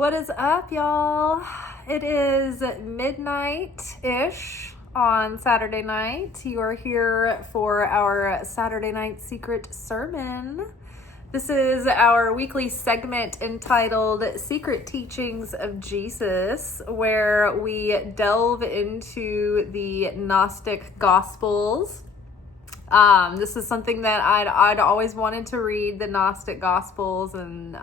What is up, y'all? It is midnight-ish on Saturday night. You are here for our Saturday night secret sermon. This is our weekly segment entitled Secret Teachings of Jesus, where we delve into the Gnostic Gospels. This is something that I'd always wanted to read, the Gnostic Gospels, and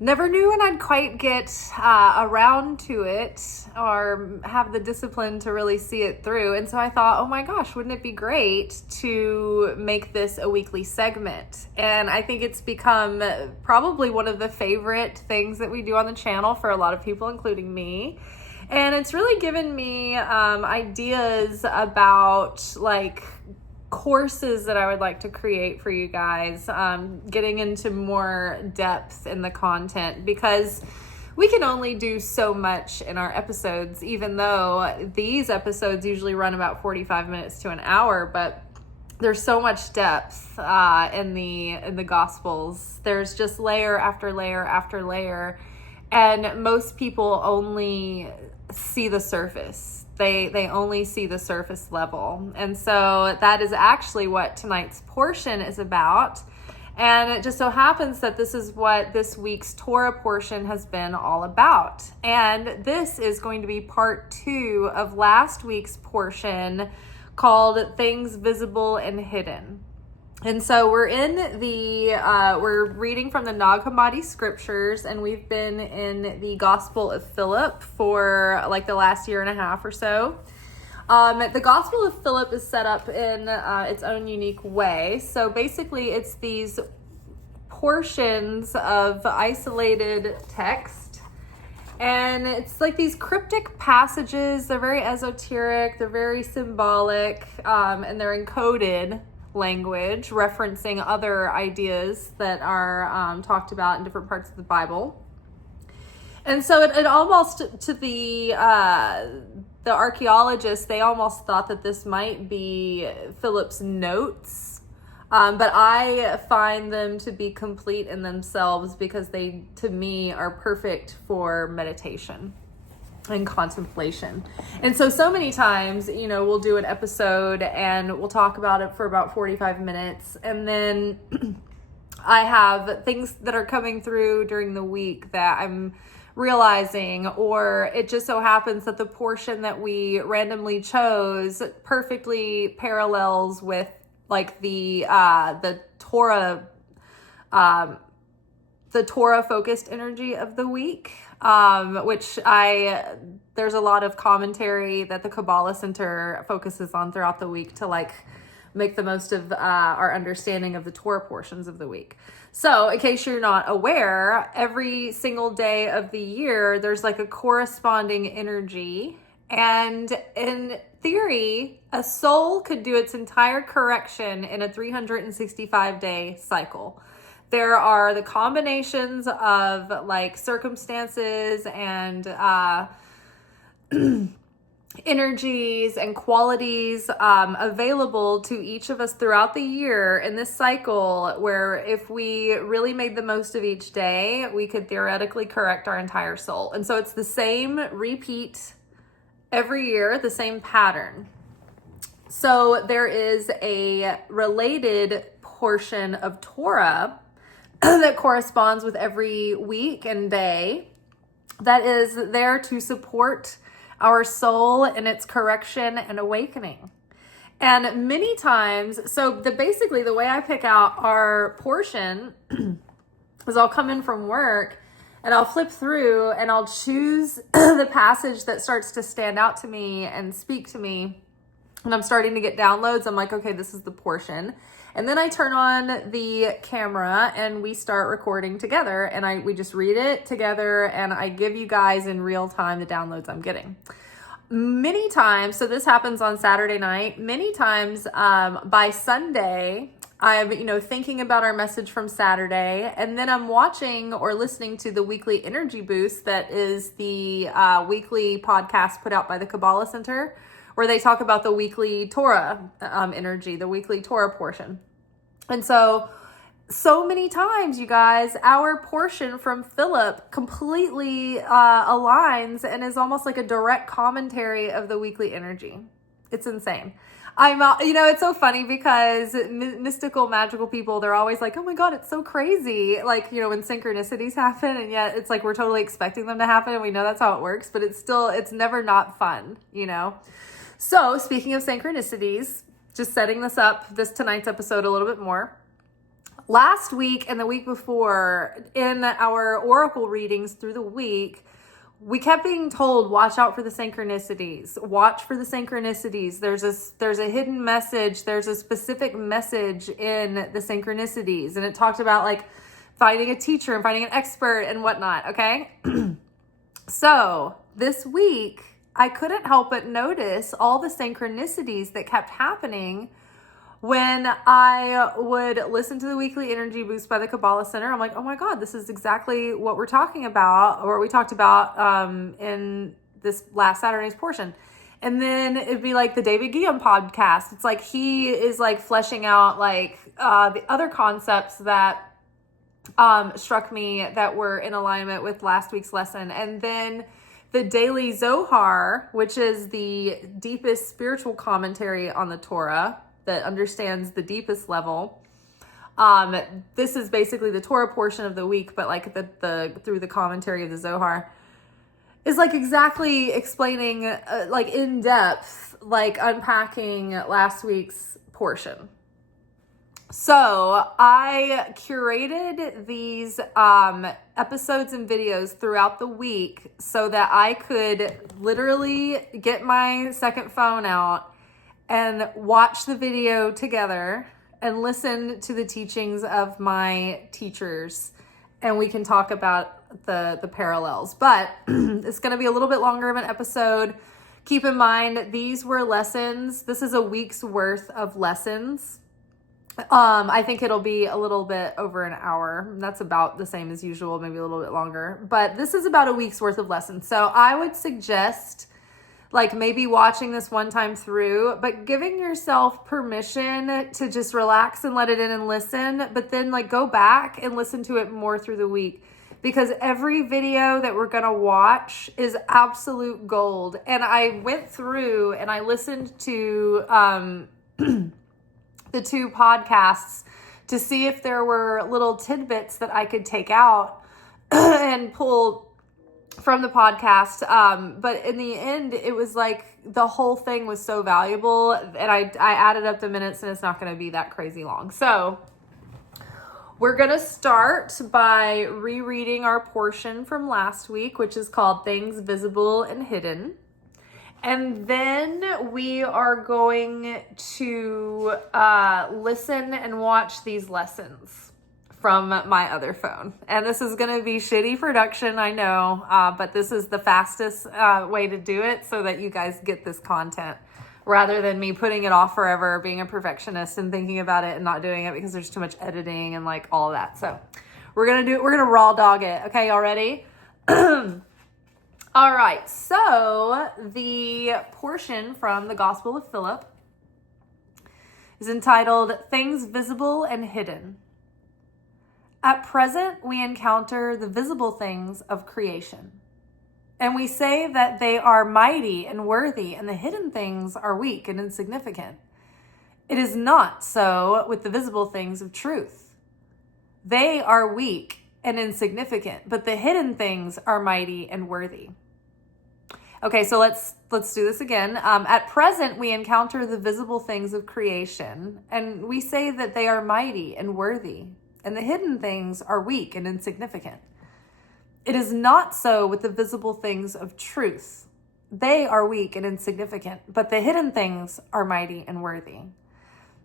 never knew when I'd quite get around to it or have the discipline to really see it through. And so I thought, oh my gosh, wouldn't it be great to make this a weekly segment? And I think it's become probably one of the favorite things that we do on the channel for a lot of people, including me. And it's really given me ideas about courses that I would like to create for you guys, getting into more depth in the content, because we can only do so much in our episodes, even though these episodes usually run about 45 minutes to an hour, but there's so much depth in the Gospels. There's just layer after layer after layer, and most people only see the surface. They only see the surface level. And so that is actually what tonight's portion is about. And it just so happens that this is what this week's Torah portion has been all about. And this is going to be part 2 of last week's portion called Things Visible and Hidden. And so we're we're reading from the Nag Hammadi scriptures, and we've been in the Gospel of Philip for the last year and a half or so. The Gospel of Philip is set up in its own unique way. So basically it's these portions of isolated text, and it's like these cryptic passages. They're very esoteric, they're very symbolic, and they're encoded language referencing other ideas that are talked about in different parts of the Bible. And so it almost, to the archaeologists, they almost thought that this might be Philip's notes, but I find them to be complete in themselves, because they, to me, are perfect for meditation and contemplation. And so many times, we'll do an episode and we'll talk about it for about 45 minutes. And then I have things that are coming through during the week that I'm realizing, or it just so happens that the portion that we randomly chose perfectly parallels with the Torah, the Torah focused energy of the week, which there's a lot of commentary that the Kabbalah Center focuses on throughout the week to make the most of our understanding of the Torah portions of the week. So in case you're not aware, every single day of the year, there's a corresponding energy. And in theory, a soul could do its entire correction in a 365-day cycle. There are the combinations of circumstances and energies and qualities available to each of us throughout the year in this cycle, where if we really made the most of each day, we could theoretically correct our entire soul. And so it's the same repeat every year, the same pattern. So there is a related portion of Torah that corresponds with every week and day that is there to support our soul in its correction and awakening. And many times, so basically the way I pick out our portion is I'll come in from work and I'll flip through and I'll choose the passage that starts to stand out to me and speak to me. And I'm starting to get downloads. I'm like, okay, this is the portion. And then I turn on the camera and we start recording together, and we just read it together, and I give you guys in real time the downloads I'm getting. Many times, so this happens on Saturday night, many times by Sunday, I'm, thinking about our message from Saturday, and then I'm watching or listening to the weekly energy boost that is the weekly podcast put out by the Kabbalah Center, where they talk about the weekly Torah energy, the weekly Torah portion. And so so many times, you guys, our portion from Philip completely aligns and is almost like a direct commentary of the weekly energy. It's insane. It's so funny because mystical, magical people, they're always like, oh my God, it's so crazy. Like, when synchronicities happen, and yet it's like we're totally expecting them to happen, and we know that's how it works, but it's never not fun, So speaking of synchronicities, just setting tonight's episode a little bit more. Last week and the week before, in our oracle readings through the week, we kept being told, watch out for the synchronicities. Watch for the synchronicities. There's a hidden message. There's a specific message in the synchronicities. And it talked about like finding a teacher and finding an expert and whatnot. Okay. So this week, I couldn't help but notice all the synchronicities that kept happening when I would listen to the weekly energy boost by the Kabbalah Center. I'm like, oh my God, this is exactly what we're talking about, or we talked about in this last Saturday's portion. And then it'd be like the David Ghiyam podcast. It's like he is like fleshing out like the other concepts that struck me that were in alignment with last week's lesson. And then the Daily Zohar, which is the deepest spiritual commentary on the Torah, that understands the deepest level. This is basically the Torah portion of the week, but like the through the commentary of the Zohar is like exactly explaining like in depth, like unpacking last week's portion. So I curated these episodes and videos throughout the week so that I could literally get my second phone out and watch the video together and listen to the teachings of my teachers. And we can talk about the parallels. But it's going to be a little bit longer of an episode. Keep in mind, these were lessons. This is a week's worth of lessons. I think it'll be a little bit over an hour. That's about the same as usual, maybe a little bit longer. But this is about a week's worth of lessons. So I would suggest like maybe watching this one time through, but giving yourself permission to just relax and let it in and listen, but then like go back and listen to it more through the week, because every video that we're going to watch is absolute gold. And I went through and I listened to the two podcasts to see if there were little tidbits that I could take out and pull from the podcast. But in the end, it was like the whole thing was so valuable, and I added up the minutes, and it's not going to be that crazy long. So we're going to start by rereading our portion from last week, which is called Things Visible and Hidden. And then we are going to listen and watch these lessons from my other phone. And this is going to be shitty production, I know, but this is the fastest way to do it so that you guys get this content rather than me putting it off forever, being a perfectionist and thinking about it and not doing it because there's too much editing and like all of that. So we're going to raw dog it. Okay, y'all ready? All right. So the portion from the Gospel of Philip is entitled Things Visible and Hidden. At present, we encounter the visible things of creation, and we say that they are mighty and worthy, and the hidden things are weak and insignificant. It is not so with the visible things of truth. They are weak and insignificant, but the hidden things are mighty and worthy. Okay, so let's do this again. At present, we encounter the visible things of creation, and we say that they are mighty and worthy, and the hidden things are weak and insignificant. It is not so with the visible things of truth. They are weak and insignificant, but the hidden things are mighty and worthy.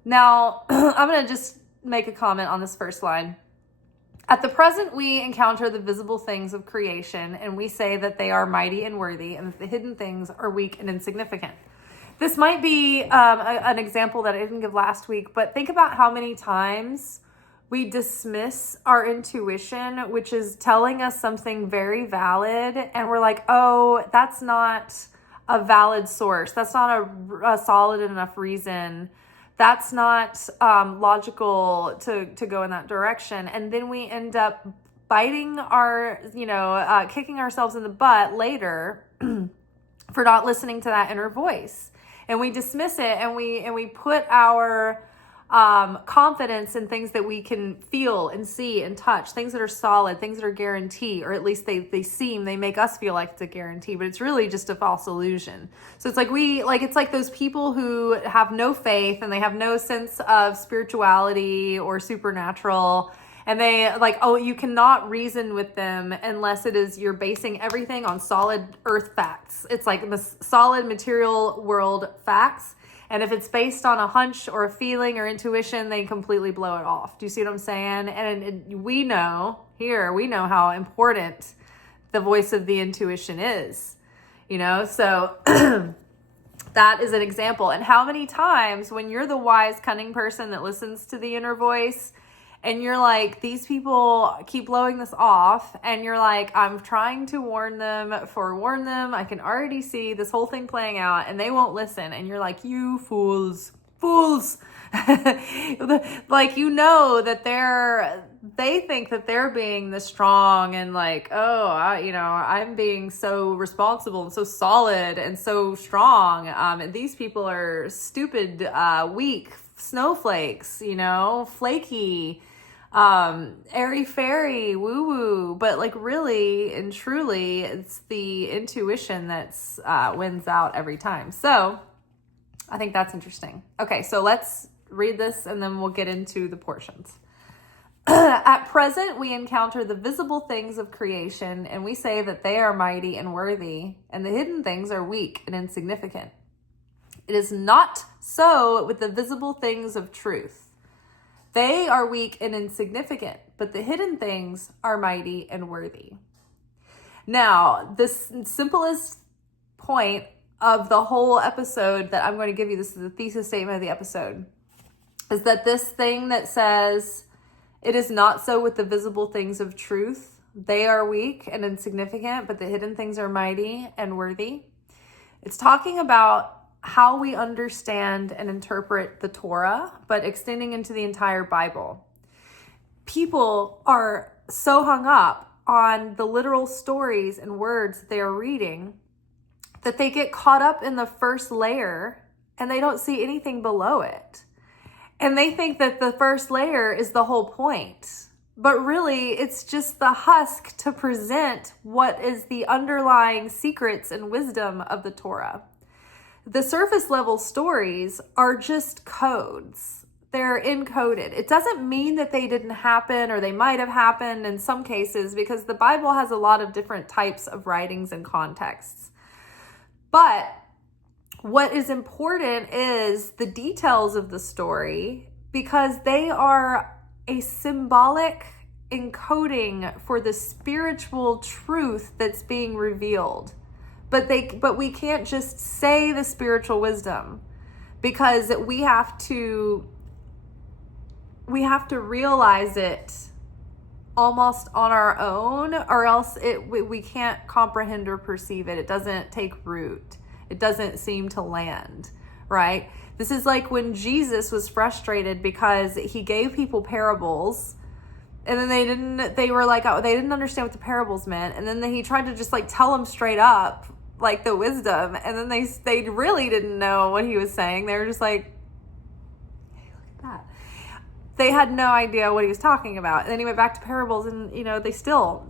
Now, I'm going to just make a comment on this first line. At the present, we encounter the visible things of creation, and we say that they are mighty and worthy, and that the hidden things are weak and insignificant. This might be an example that I didn't give last week, but think about how many times we dismiss our intuition, which is telling us something very valid, and we're like, oh, that's not a valid source. That's not a solid enough reason that's not logical to go in that direction. And then we end up biting our, kicking ourselves in the butt later for not listening to that inner voice. And we dismiss it, and we put our confidence in things that we can feel and see and touch, things that are solid, things that are guaranteed, or at least they make us feel like it's a guarantee, but it's really just a false illusion. So it's like those people who have no faith and they have no sense of spirituality or supernatural, and they you cannot reason with them unless you're basing everything on solid earth facts. It's like solid material world facts. And if it's based on a hunch or a feeling or intuition, they completely blow it off. Do you see what I'm saying? And we know how important the voice of the intuition is, so that is an example. And how many times when you're the wise, cunning person that listens to the inner voice, and you're like, these people keep blowing this off, and you're like, I'm trying to warn them. I can already see this whole thing playing out, and they won't listen. And you're like, you fools. Like, that they think that they're being the strong and like, I'm being so responsible and so solid and so strong. And these people are stupid, weak snowflakes, flaky, airy fairy, woo woo, but like really and truly it's the intuition that's wins out every time. So I think that's interesting. Okay, so let's read this and then we'll get into the portions. At present, we encounter the visible things of creation, and we say that they are mighty and worthy, and the hidden things are weak and insignificant. It is not so with the visible things of truth. They are weak and insignificant, but the hidden things are mighty and worthy. Now, the simplest point of the whole episode that I'm going to give you, this is the thesis statement of the episode, is that this thing that says, it is not so with the visible things of truth. They are weak and insignificant, but the hidden things are mighty and worthy. It's talking about how we understand and interpret the Torah, but extending into the entire Bible. People are so hung up on the literal stories and words they are reading that they get caught up in the first layer and they don't see anything below it. And they think that the first layer is the whole point. But really, it's just the husk to present what is the underlying secrets and wisdom of the Torah. The surface level stories are just codes. They're encoded. It doesn't mean that they didn't happen, or they might have happened in some cases, because the Bible has a lot of different types of writings and contexts. But what is important is the details of the story, because they are a symbolic encoding for the spiritual truth that's being revealed. But we can't just say the spiritual wisdom, because we have to realize it almost on our own, or else we can't comprehend or perceive it. It doesn't take root. It doesn't seem to land, right? This is like when Jesus was frustrated because he gave people parables, and then they didn't understand what the parables meant, and then he tried to just like tell them straight up like the wisdom, and then they really didn't know what he was saying. They were just like, hey, look at that. They had no idea what he was talking about. And then he went back to parables, and they still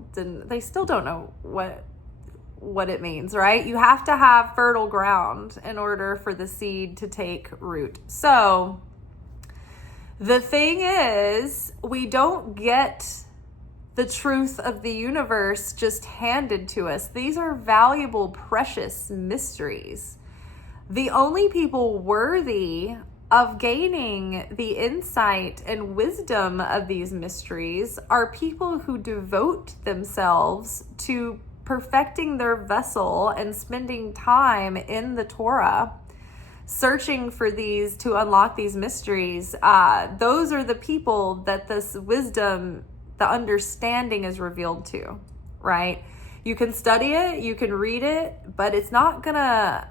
don't know what it means, right? You have to have fertile ground in order for the seed to take root. So the thing is, we don't get the truth of the universe just handed to us. These are valuable, precious mysteries. The only people worthy of gaining the insight and wisdom of these mysteries are people who devote themselves to perfecting their vessel and spending time in the Torah, searching for these to unlock these mysteries. Those are the people that this wisdom, the understanding is revealed to, right? You can study it, you can read it, but it's not gonna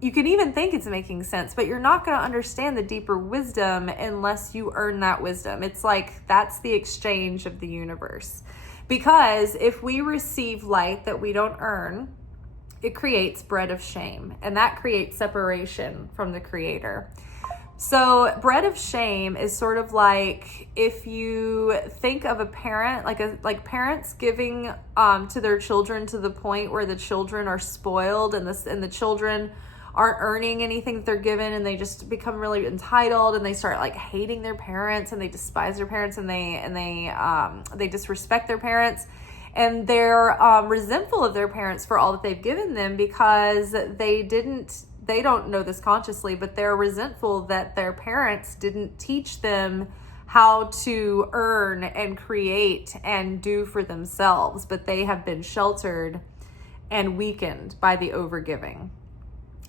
you can even think it's making sense, but you're not going to understand the deeper wisdom unless you earn that wisdom. It's like that's the exchange of the universe. Because if we receive light that we don't earn, it creates bread of shame, and that creates separation from the Creator. So bread of shame is sort of like if you think of a parent, like parents giving to their children to the point where the children are spoiled, and the children aren't earning anything that they're given, and they just become really entitled, and they start like hating their parents, and they despise their parents, and they disrespect their parents, and they're resentful of their parents for all that they've given them because they don't know this consciously, but they're resentful that their parents didn't teach them how to earn and create and do for themselves, but they have been sheltered and weakened by the overgiving.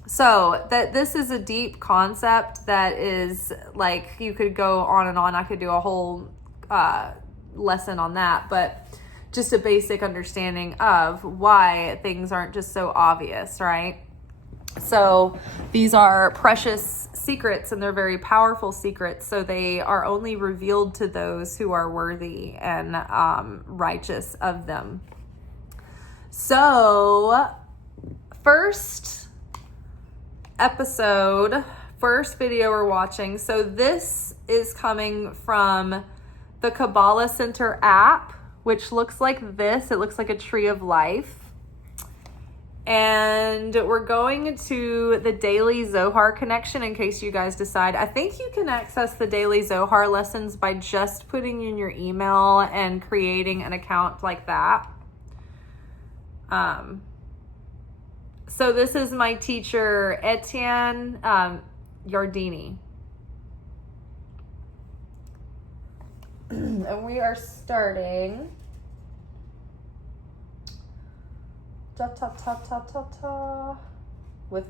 So that this is a deep concept that is like, you could go on and on. I could do a whole lesson on that, but just a basic understanding of why things aren't just so obvious, right? So these are precious secrets, and they're very powerful secrets. So they are only revealed to those who are worthy and righteous of them. So first video we're watching. So this is coming from the Kabbalah Center app, which looks like this. It looks like a tree of life. And we're going to the daily Zohar connection in case you guys decide. I think you can access the daily Zohar lessons by just putting in your email and creating an account like that. So this is my teacher, Etienne Yardini. And we are starting... with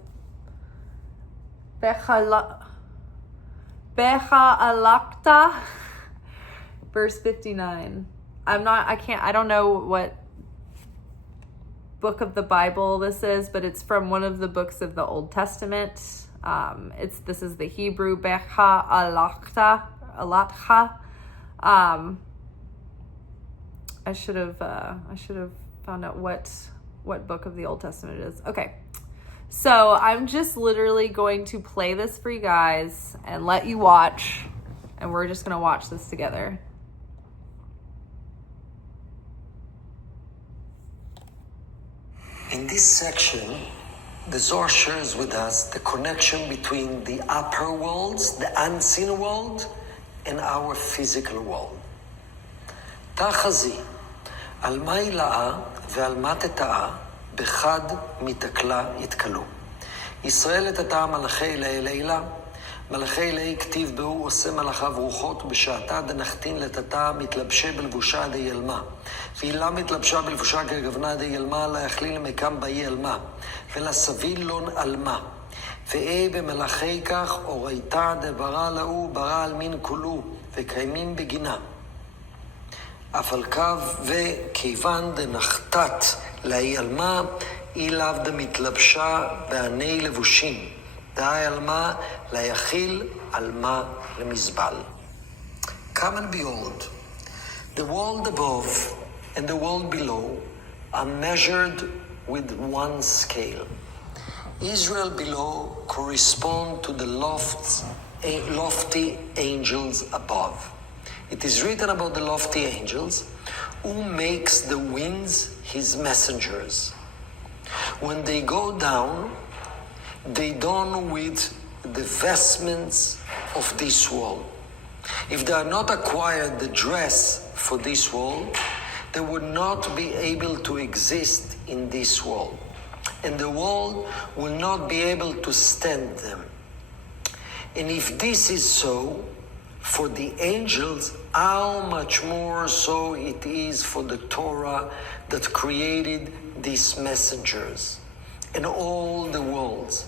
Becha Alakta, verse 59. I don't know what book of the Bible this is, but it's from one of the books of the Old Testament. This is the Hebrew Becha Alatcha. I should have found out what book of the Old Testament it is. Okay. So I'm just literally going to play this for you guys and let you watch, and we're just going to watch this together. In this section, the Zohar shares with us the connection between the upper worlds, the unseen world, and our physical world. תחזי, על מה הילאה ועל מה תטעה, בחד מתקלה יתקלו. ישראל לטאטא מלאכי אלוהי לילה, מלאכי אלוהי כתיב בהו עושה מלאכיו רוחות, בשעתה דנחתין לטאטא מתלבשי בלבושה די ילמה. והילה מתלבשה בלבושה כגוונה די ילמה, לה יכליל מקם באי ילמה, ולסביל לון עלמה. ואי במלאכי כך אורייתא דברא להו, ברא על מין כולו, וקיימים בגינה. אבל קו וכיוון דנחתת לאי עלמה, אי לאו דמתלבשה בעני לבושים. דהי עלמה ליחיל עלמה למזבל. Come and behold, the world above and the world below are measured with one scale. Israel below correspond to the lofty angels above. It is written about the lofty angels, who makes the winds his messengers. When they go down, they don with the vestments of this world. If they are not acquired the dress for this world, they would not be able to exist in this world, and the world will not be able to stand them. And if this is so for the angels, how much more so it is for the Torah that created these messengers and all the worlds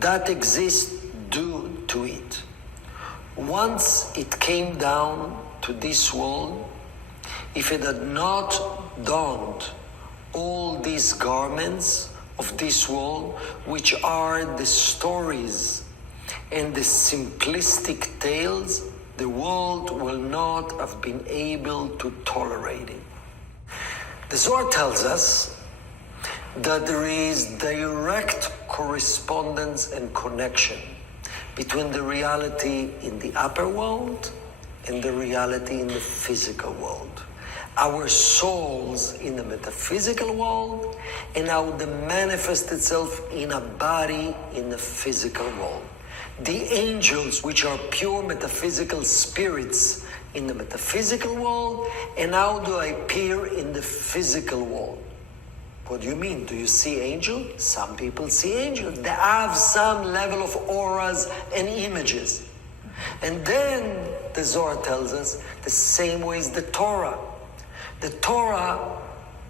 that exist due to it. Once it came down to this world, if it had not donned all these garments of this world, which are the stories and the simplistic tales, the world will not have been able to tolerate it. The Zohar tells us that there is direct correspondence and connection between the reality in the upper world and the reality in the physical world. Our souls in the metaphysical world and how they manifest itself in a body in the physical world. The angels, which are pure metaphysical spirits in the metaphysical world, and how do I appear in the physical world? What do you mean? Do you see angels? Some people see angels. They have some level of auras and images. And then the Zohar tells us the same way is the Torah. The Torah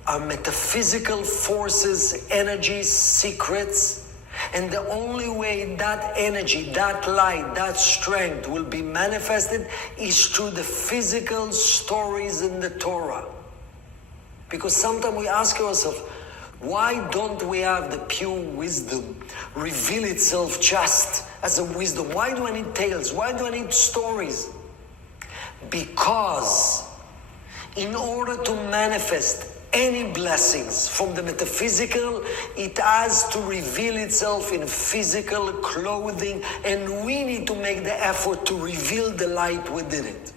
are metaphysical forces, energies, secrets, and the only way that energy, that light, that strength will be manifested is through the physical stories in the Torah. Because sometimes we ask ourselves, why don't we have the pure wisdom reveal itself just as a wisdom? Why do I need tales? Why do I need stories? Because in order to manifest any blessings from the metaphysical, it has to reveal itself in physical clothing, and we need to make the effort to reveal the light within it.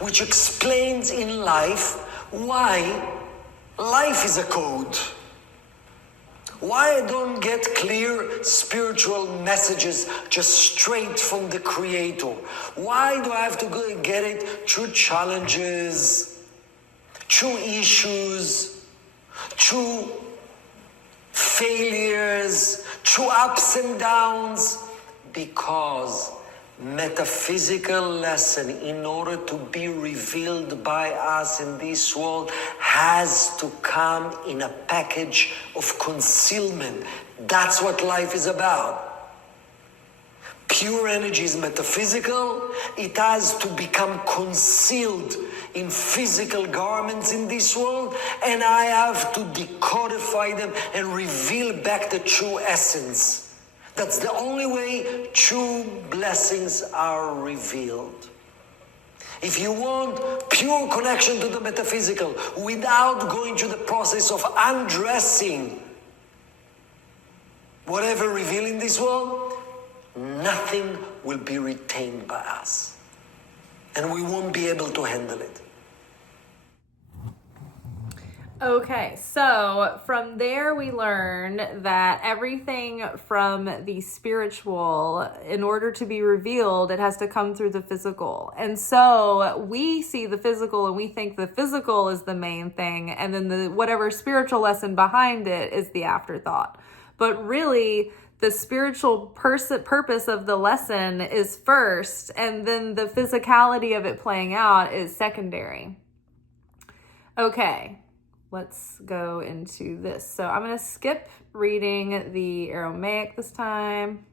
Which explains in life why life is a code. Why I don't get clear spiritual messages just straight from the Creator? Why do I have to go and get it through challenges, through issues, through failures, through ups and downs? Because metaphysical lesson, in order to be revealed by us in this world, has to come in a package of concealment. That's what life is about. Pure energy is metaphysical. It has to become concealed in physical garments in this world, and I have to decodify them and reveal back the true essence. That's the only way true blessings are revealed. If you want pure connection to the metaphysical without going through the process of undressing whatever revealed in this world, nothing will be retained by us. And we won't be able to handle it. Okay, so from there we learn that everything from the spiritual, in order to be revealed, it has to come through the physical. And so we see the physical and we think the physical is the main thing, and then the whatever spiritual lesson behind it is the afterthought. But really, the spiritual purpose of the lesson is first, and then the physicality of it playing out is secondary. Okay. Let's go into this. So I'm going to skip reading the Aramaic this time.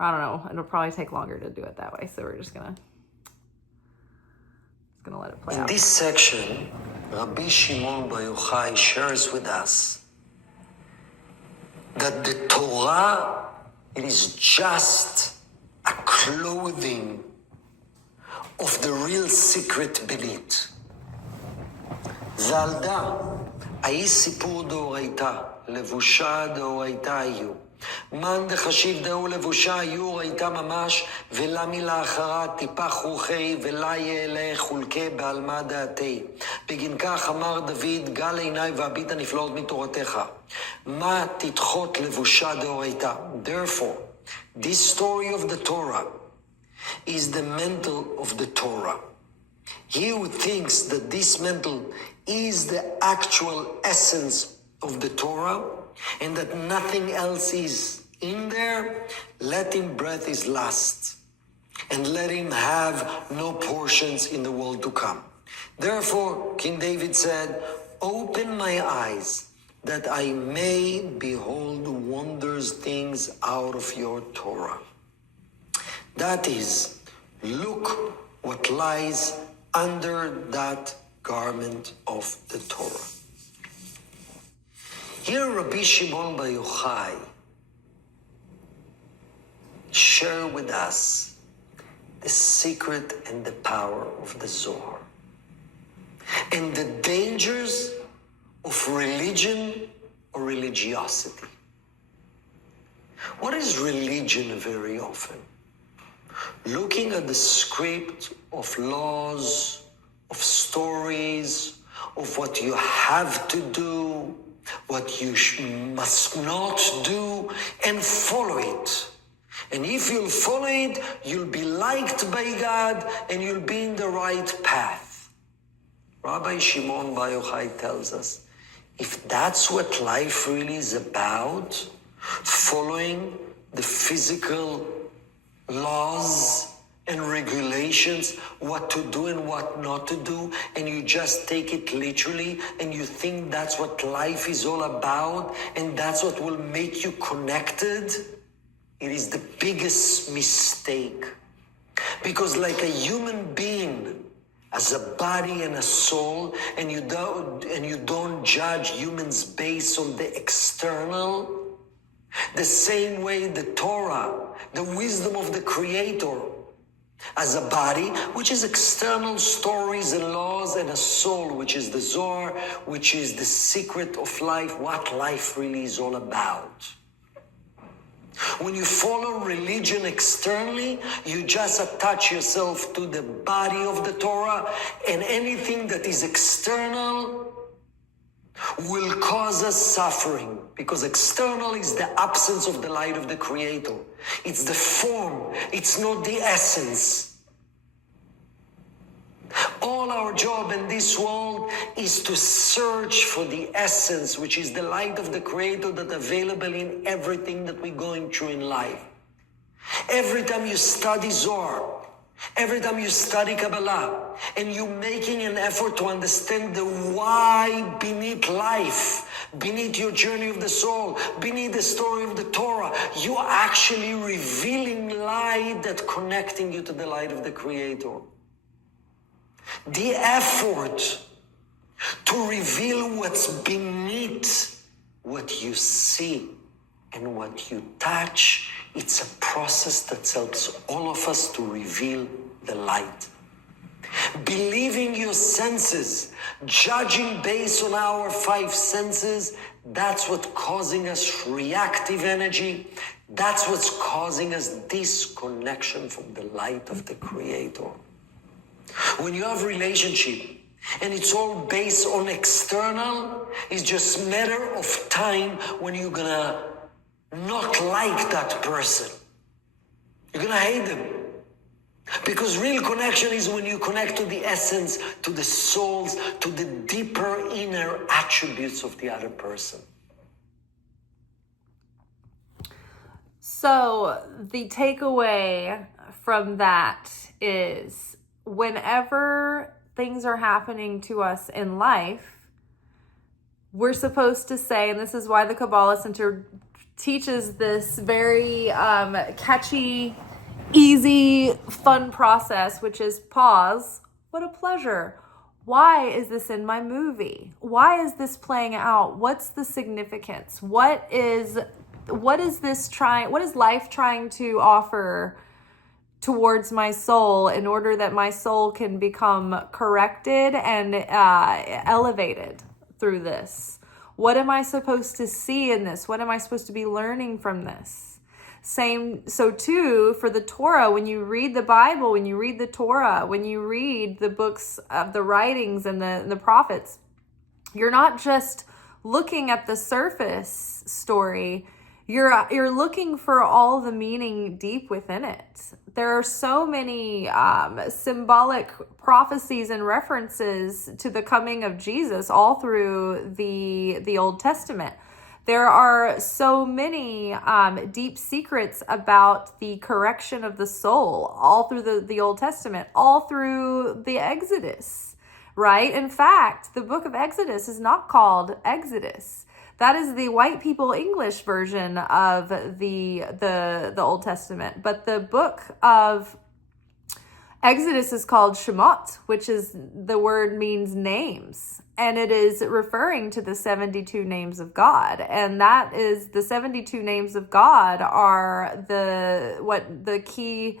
I don't know. It'll probably take longer to do it that way. So we're just going to let it play out. In this section, Rabbi Shimon Bar Yochai shares with us that the Torah, it is just a clothing of the real secret beneath. זלדה, האי סיפור דאורייתא, לבושה דאורייתא היו. מן דחשיב דאו לבושה היו ראיתא ממש, ולה מילה אחרה טיפח רוחי, ולה יאלה חולקה בעלמא דעתי. בגין כך אמר דוד, גל עיניי והביט הנפלאות מתורתך. מה תדחות לבושה דאורייתא? Therefore, this story of the Torah is the mantle of the Torah. He who thinks that this mantle is the actual essence of the Torah and that nothing else is in there, let him breathe his last and let him have no portions in the world to come. Therefore, King David said, open my eyes that I may behold wondrous things out of your Torah. That is, look what lies under that garment of the Torah. Here Rabbi Shimon Bar Yochai share with us the secret and the power of the Zohar and the dangers of religion or religiosity. What is religion very often? Looking at the script of laws, of stories, of what you have to do, what you must not do, and follow it. And if you'll follow it, you'll be liked by God and you'll be in the right path. Rabbi Shimon Bar Yochai tells us, if that's what life really is about, following the physical laws and regulations, what to do and what not to do, and you just take it literally and you think that's what life is all about and that's what will make you connected, it is the biggest mistake. Because like a human being as a body and a soul, and you don't judge humans based on the external, the same way the Torah, the wisdom of the Creator, as a body, which is external stories and laws, and a soul, which is the Zohar, which is the secret of life, what life really is all about. When you follow religion externally, you just attach yourself to the body of the Torah, and anything that is external will cause us suffering, because external is the absence of the light of the Creator. It's the form, it's not the essence. All our job in this world is to search for the essence, which is the light of the Creator that's available in everything that we're going through in life. Every time you study Zohar, every time you study Kabbalah, and you're making an effort to understand the why beneath life, beneath your journey of the soul, beneath the story of the Torah, you are actually revealing light that's connecting you to the light of the Creator. The effort to reveal what's beneath what you see and what you touch, it's a process that helps all of us to reveal the light. Believing your senses, judging based on our five senses, that's what's causing us reactive energy. That's what's causing us disconnection from the light of the Creator. When you have relationship and it's all based on external, it's just matter of time when you're gonna not like that person. You're gonna hate them. Because real connection is when you connect to the essence, to the souls, to the deeper inner attributes of the other person. So the takeaway from that is, whenever things are happening to us in life, we're supposed to say, and this is why the Kabbalah Center teaches this very catchy, easy, fun process, which is pause. What a pleasure. Why is this in my movie? Why is this playing out? What's the significance? What is life trying to offer towards my soul in order that my soul can become corrected and elevated through this? What am I supposed to see in this? What am I supposed to be learning from this? So too, for the Torah, when you read the Bible, when you read the Torah, when you read the books of the writings and the prophets, you're not just looking at the surface story. You're looking for all the meaning deep within it. There are so many symbolic prophecies and references to the coming of Jesus all through the Old Testament. There are so many deep secrets about the correction of the soul all through the Old Testament, all through the Exodus, right? In fact, the book of Exodus is not called Exodus. That is the white people English version of the Old Testament. But the book of Exodus is called Shemot, which is the word means names. And it is referring to the 72 names of God. And that is the 72 names of God are the key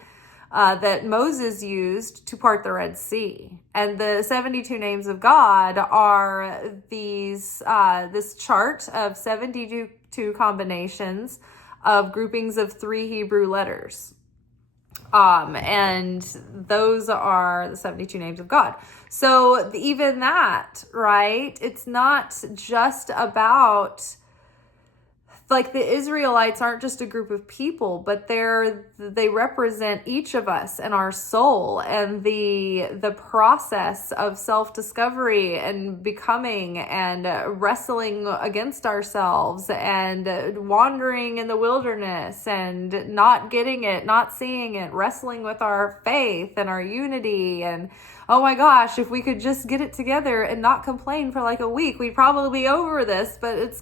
that Moses used to part the Red Sea. And the 72 names of God are these this chart of 72 combinations of groupings of 3 Hebrew letters. And those are the 72 names of God. So even that, right? It's not just about, like, the Israelites aren't just a group of people, but they represent each of us and our soul and the process of self-discovery and becoming and wrestling against ourselves and wandering in the wilderness and not getting it, not seeing it, wrestling with our faith and our unity. And oh my gosh, if we could just get it together and not complain for like a week, we'd probably be over this, but it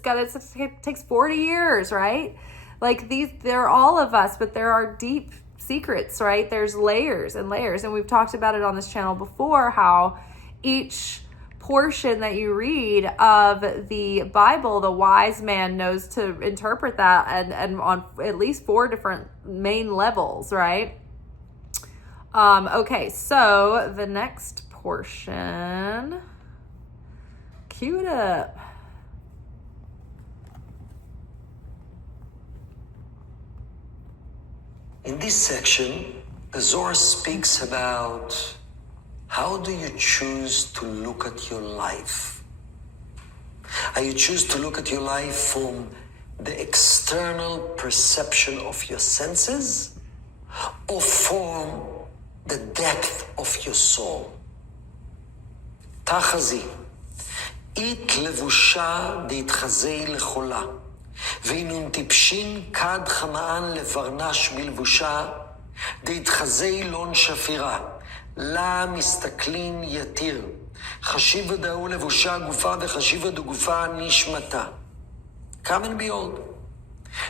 takes 40 years, right? Like they're all of us, but there are deep secrets, right? There's layers and layers. And we've talked about it on this channel before, how each portion that you read of the Bible, the wise man knows to interpret that and on at least 4 different main levels, right? Okay, so the next portion, cue it up. In this section, the Zohar speaks about how do you choose to look at your life? Are you choose to look at your life from the external perception of your senses or from the depth of your soul? תחזי, אית לבושה דהתחזי לחולה, ואינון טיפשין כד חמאן לברנש בלבושה, דהתחזי לון שפירה, לה מסתכלין יתיר, חשיבה דאו לבושה גופה וחשיבה דגופה נשמתה. Come and behold,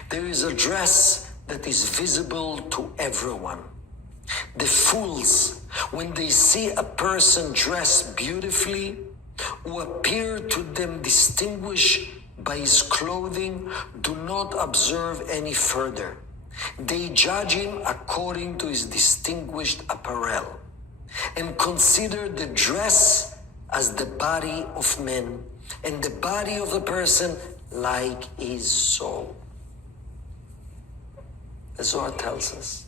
there is a dress that is visible to everyone. The fools, when they see a person dressed beautifully, who appear to them distinguished by his clothing, do not observe any further. They judge him according to his distinguished apparel, and consider the dress as the body of man, and the body of the person like his soul. The Zohar tells us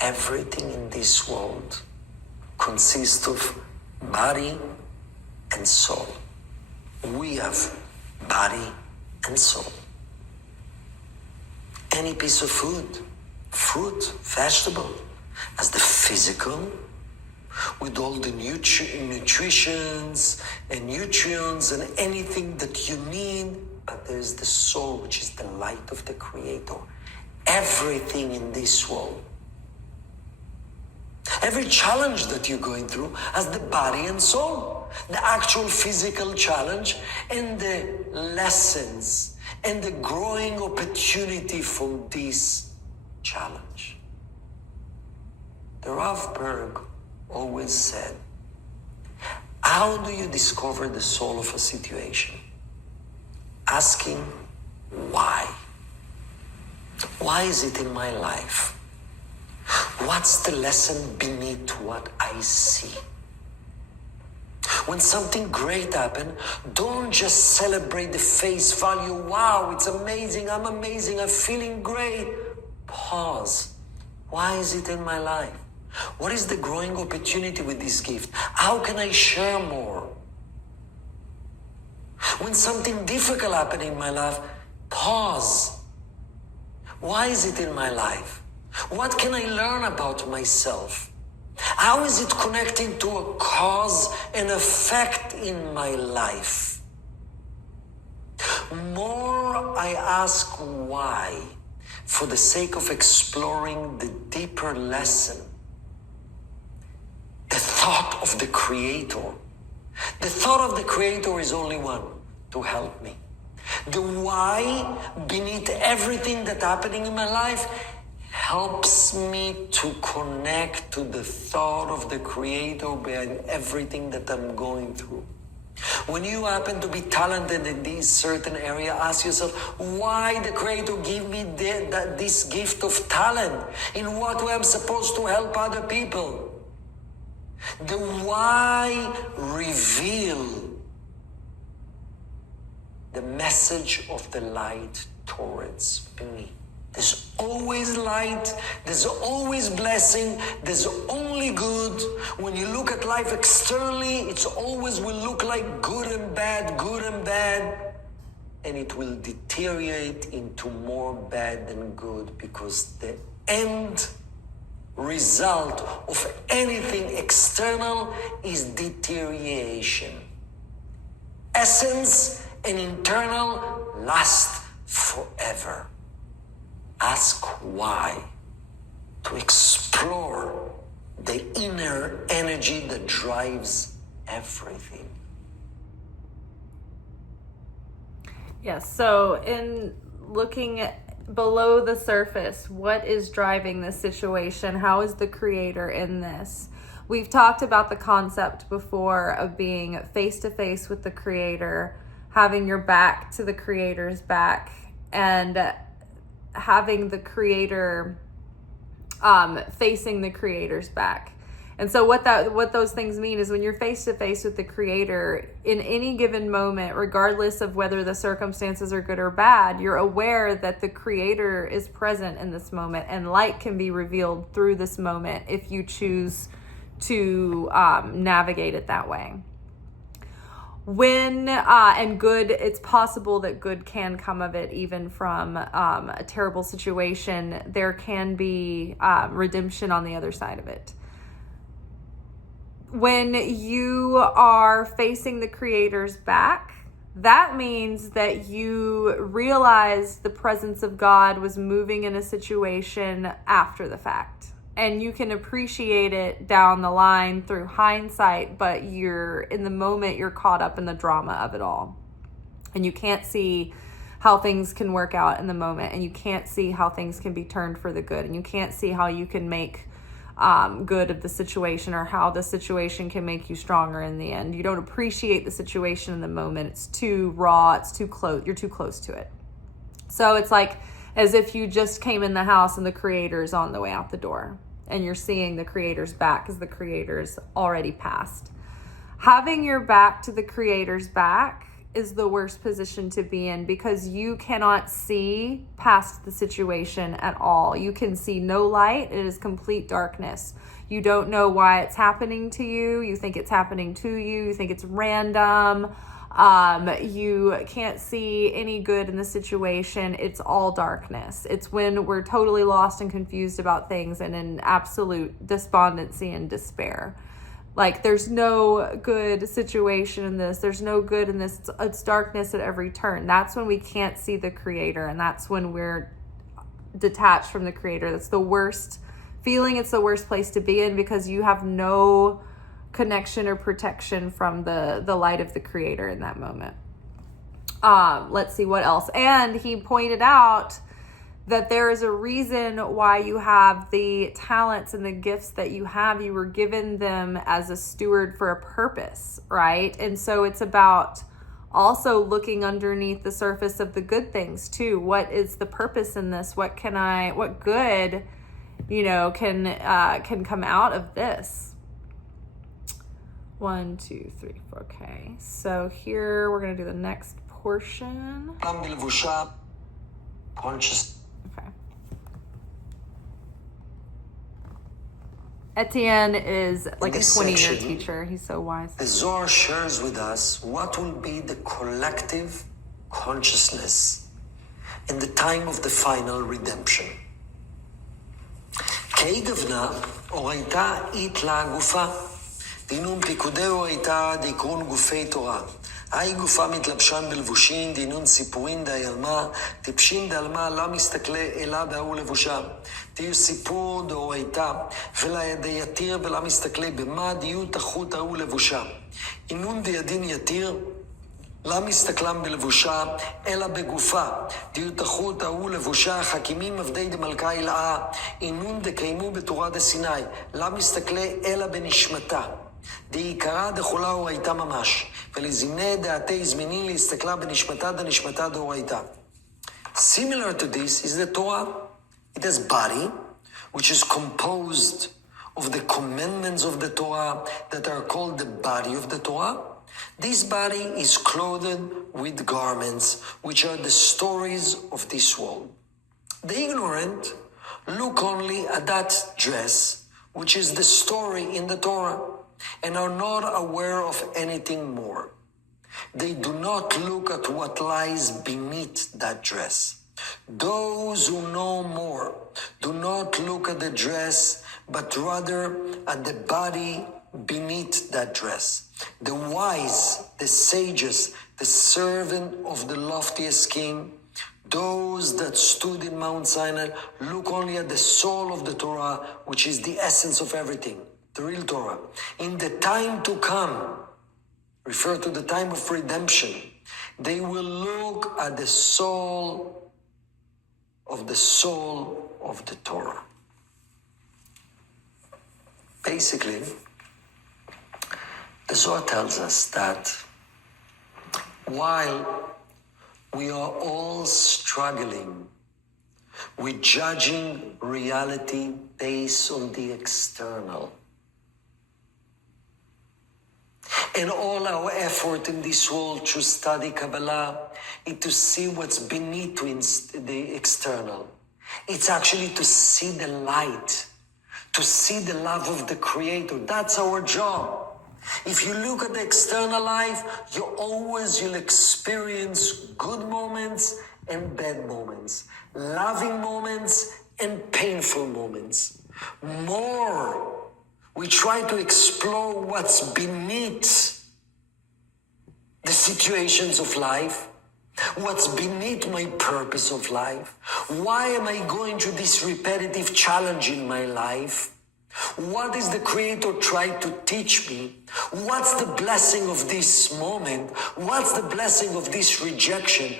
everything in this world consists of body and soul. We have body and soul. Any piece of food, fruit, vegetable, as the physical, with all the nutritions and nutrients and anything that you need, but there's the soul, which is the light of the Creator. Everything in this world, every challenge that you're going through has the body and soul, the actual physical challenge and the lessons and the growing opportunity from this challenge. The Rav Berg always said, how do you discover the soul of a situation? Asking why. Why is it in my life? What's the lesson beneath what I see? When something great happens, don't just celebrate the face value. Wow, it's amazing, I'm feeling great. Pause. Why is it in my life? What is the growing opportunity with this gift? How can I share more? When something difficult happens in my life, pause. Why is it in my life? What can I learn about myself? How is it connecting to a cause and effect in my life? More I ask why, for the sake of exploring the deeper lesson. The thought of the Creator. The thought of the Creator is only one, to help me. The why beneath everything that's happening in my life, helps me to connect to the thought of the Creator behind everything that I'm going through. When you happen to be talented in this certain area, ask yourself, why the Creator give me this gift of talent? In what way I'm supposed to help other people? The why reveal the message of the light towards me. There's always light, there's always blessing, there's only good. When you look at life externally, it's always will look like good and bad, and it will deteriorate into more bad than good, because the end result of anything external is deterioration. Essence and internal last forever. Ask why, to explore the inner energy that drives everything. Yes, so in looking below the surface, what is driving this situation? How is the Creator in this? We've talked about the concept before of being face to face with the Creator, having your back to the Creator's back, and having the Creator facing the Creator's back. And so what those things mean is when you're face to face with the Creator in any given moment, regardless of whether the circumstances are good or bad, you're aware that the Creator is present in this moment, and light can be revealed through this moment if you choose to navigate it that way. When and good, it's possible that good can come of it, even from a terrible situation. There can be redemption on the other side of it. When you are facing the Creator's back, that means that you realize the presence of God was moving in a situation after the fact. And you can appreciate it down the line through hindsight, but you're in the moment, you're caught up in the drama of it all. And you can't see how things can work out in the moment, and you can't see how things can be turned for the good, and you can't see how you can make good of the situation, or how the situation can make you stronger in the end. You don't appreciate the situation in the moment. It's too raw, it's too close, you're too close to it. So it's like as if you just came in the house and the Creator's on the way out the door, and you're seeing the Creator's back because the Creator's already passed. Having your back to the Creator's back is the worst position to be in, because you cannot see past the situation at all. You can see no light. It is complete darkness. You don't know why it's happening to you. You think it's happening to you. You think it's random. You can't see any good in the situation. It's all darkness. It's when we're totally lost and confused about things and in absolute despondency and despair. Like, there's no good situation in this. There's no good in this. It's darkness at every turn. That's when we can't see the Creator, and that's when we're detached from the Creator. That's the worst feeling. It's the worst place to be in, because you have no connection or protection from the light of the Creator in that moment. Let's see what else. And he pointed out that there is a reason why you have the talents and the gifts that you have. You were given them as a steward for a purpose, right? And so it's about also looking underneath the surface of the good things too. What is the purpose in this? What good, can come out of this? 1, 2, 3, 4. Okay. So here we're going to do the next portion. Conscious. Okay. Etienne is like a 20-year teacher. He's so wise. The Zohar shares with us what will be the collective consciousness in the time of the final redemption. כהיגבנה, הורייתה איתלה גופה, דינון פיקודהו הייתה דעקרון גופי תורה. היי גופה מתלבשן בלבושין, דינון סיפורין דה ילמה, טיפשין דה ילמה, לא מסתכלי אלה דהו לבושה. תהיו סיפור דהו הייתה, ולה דה יתיר ולה מסתכלי במה, דיו תחות דהו לבושה. אינון דה ידין יתיר, לא מסתכלם בלבושה, אלא בגופה. תרתחו תאו לבושה, חכימים עבדי דמלכה הילאה, אינון דקיימו בתורה דסיני. לא מסתכלי אלא בנשמתה. דעיקרה דחולה הורייתה ממש. ולזמני דעתי זמינים להסתכלה בנשמתה דנשמתה דהורייתה. Similar to this is the Torah. It has body, which is composed of the commandments of the Torah that are called the body of the Torah. This body is clothed with garments, which are the stories of this world. The ignorant look only at that dress, which is the story in the Torah, and are not aware of anything more. They do not look at what lies beneath that dress. Those who know more do not look at the dress, but rather at the body beneath that dress. The wise, the sages, the servant of the loftiest king, those that stood in Mount Sinai, look only at the soul of the Torah, which is the essence of everything, the real Torah. In the time to come, refer to the time of redemption, they will look at the soul of the Torah. Basically, the Zohar tells us that while we are all struggling with judging reality based on the external, and all our effort in this world to study Kabbalah is to see what's beneath the external. It's actually to see the light, to see the love of the Creator. That's our job. If you look at the external life, you'll experience good moments and bad moments, loving moments and painful moments. More, we try to explore what's beneath the situations of life, what's beneath my purpose of life. Why am I going through this repetitive challenge in my life? What is the Creator trying to teach me? What's the blessing of this moment? What's the blessing of this rejection?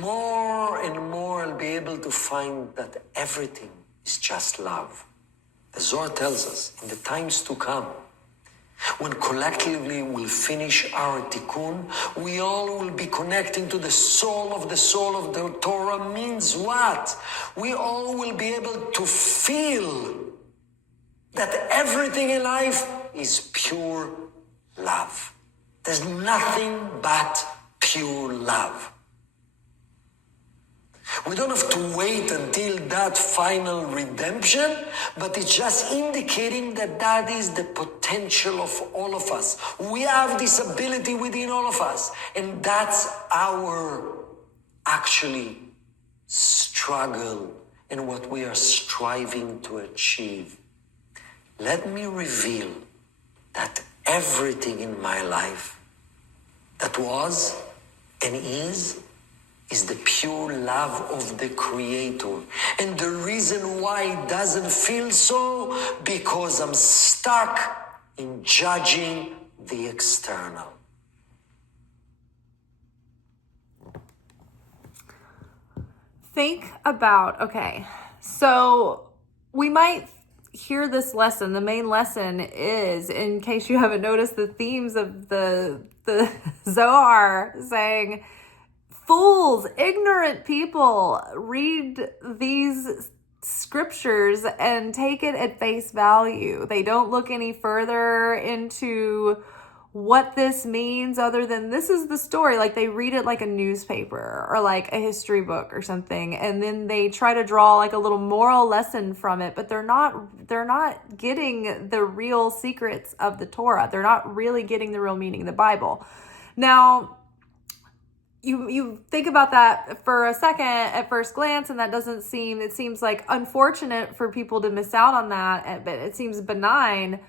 More and more I'll be able to find that everything is just love. The Zohar tells us in the times to come, when collectively we'll finish our tikkun, we all will be connecting to the soul of the Torah. Means what? We all will be able to feel that everything in life is pure love. There's nothing but pure love. We don't have to wait until that final redemption, but it's just indicating that that is the potential of all of us. We have this ability within all of us, and that's our actually struggle and what we are striving to achieve. Let me reveal that everything in my life that was and is the pure love of the Creator. And the reason why it doesn't feel so, because I'm stuck in judging the external. Think about, okay, so we might hear this lesson. The main lesson is, in case you haven't noticed, the themes of the Zohar saying, fools, ignorant people, read these scriptures and take it at face value. They don't look any further into what this means other than this is the story. Like, they read it like a newspaper or like a history book or something, and then they try to draw like a little moral lesson from it, but they're not getting the real secrets of the Torah. They're not really getting the real meaning of the Bible. Now, you think about that for a second at first glance, and it seems like unfortunate for people to miss out on that, but it seems benign.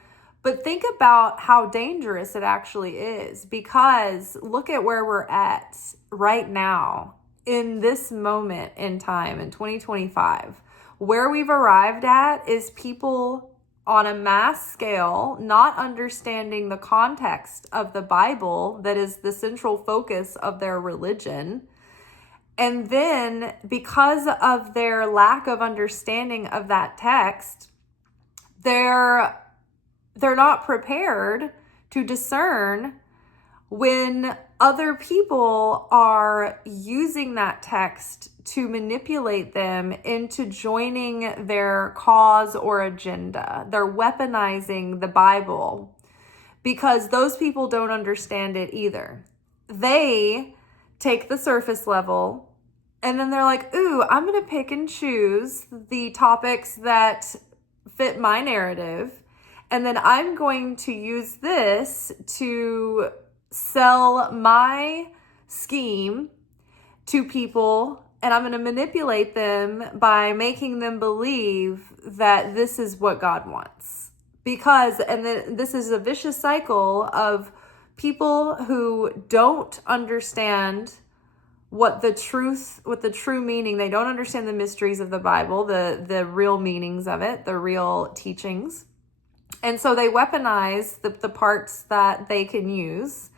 But think about how dangerous it actually is, because look at where we're at right now in this moment in time in 2025. Where we've arrived at is people on a mass scale, not understanding the context of the Bible that is the central focus of their religion. And then because of their lack of understanding of that text, they're not prepared to discern when other people are using that text to manipulate them into joining their cause or agenda. They're weaponizing the Bible because those people don't understand it either. They take the surface level and then they're like, ooh, I'm going to pick and choose the topics that fit my narrative. And then I'm going to use this to sell my scheme to people, and I'm going to manipulate them by making them believe that this is what God wants. And then this is a vicious cycle of people who don't understand what the true meaning, they don't understand the mysteries of the Bible, the real meanings of it, the real teachings. And so they weaponize the parts that they can use.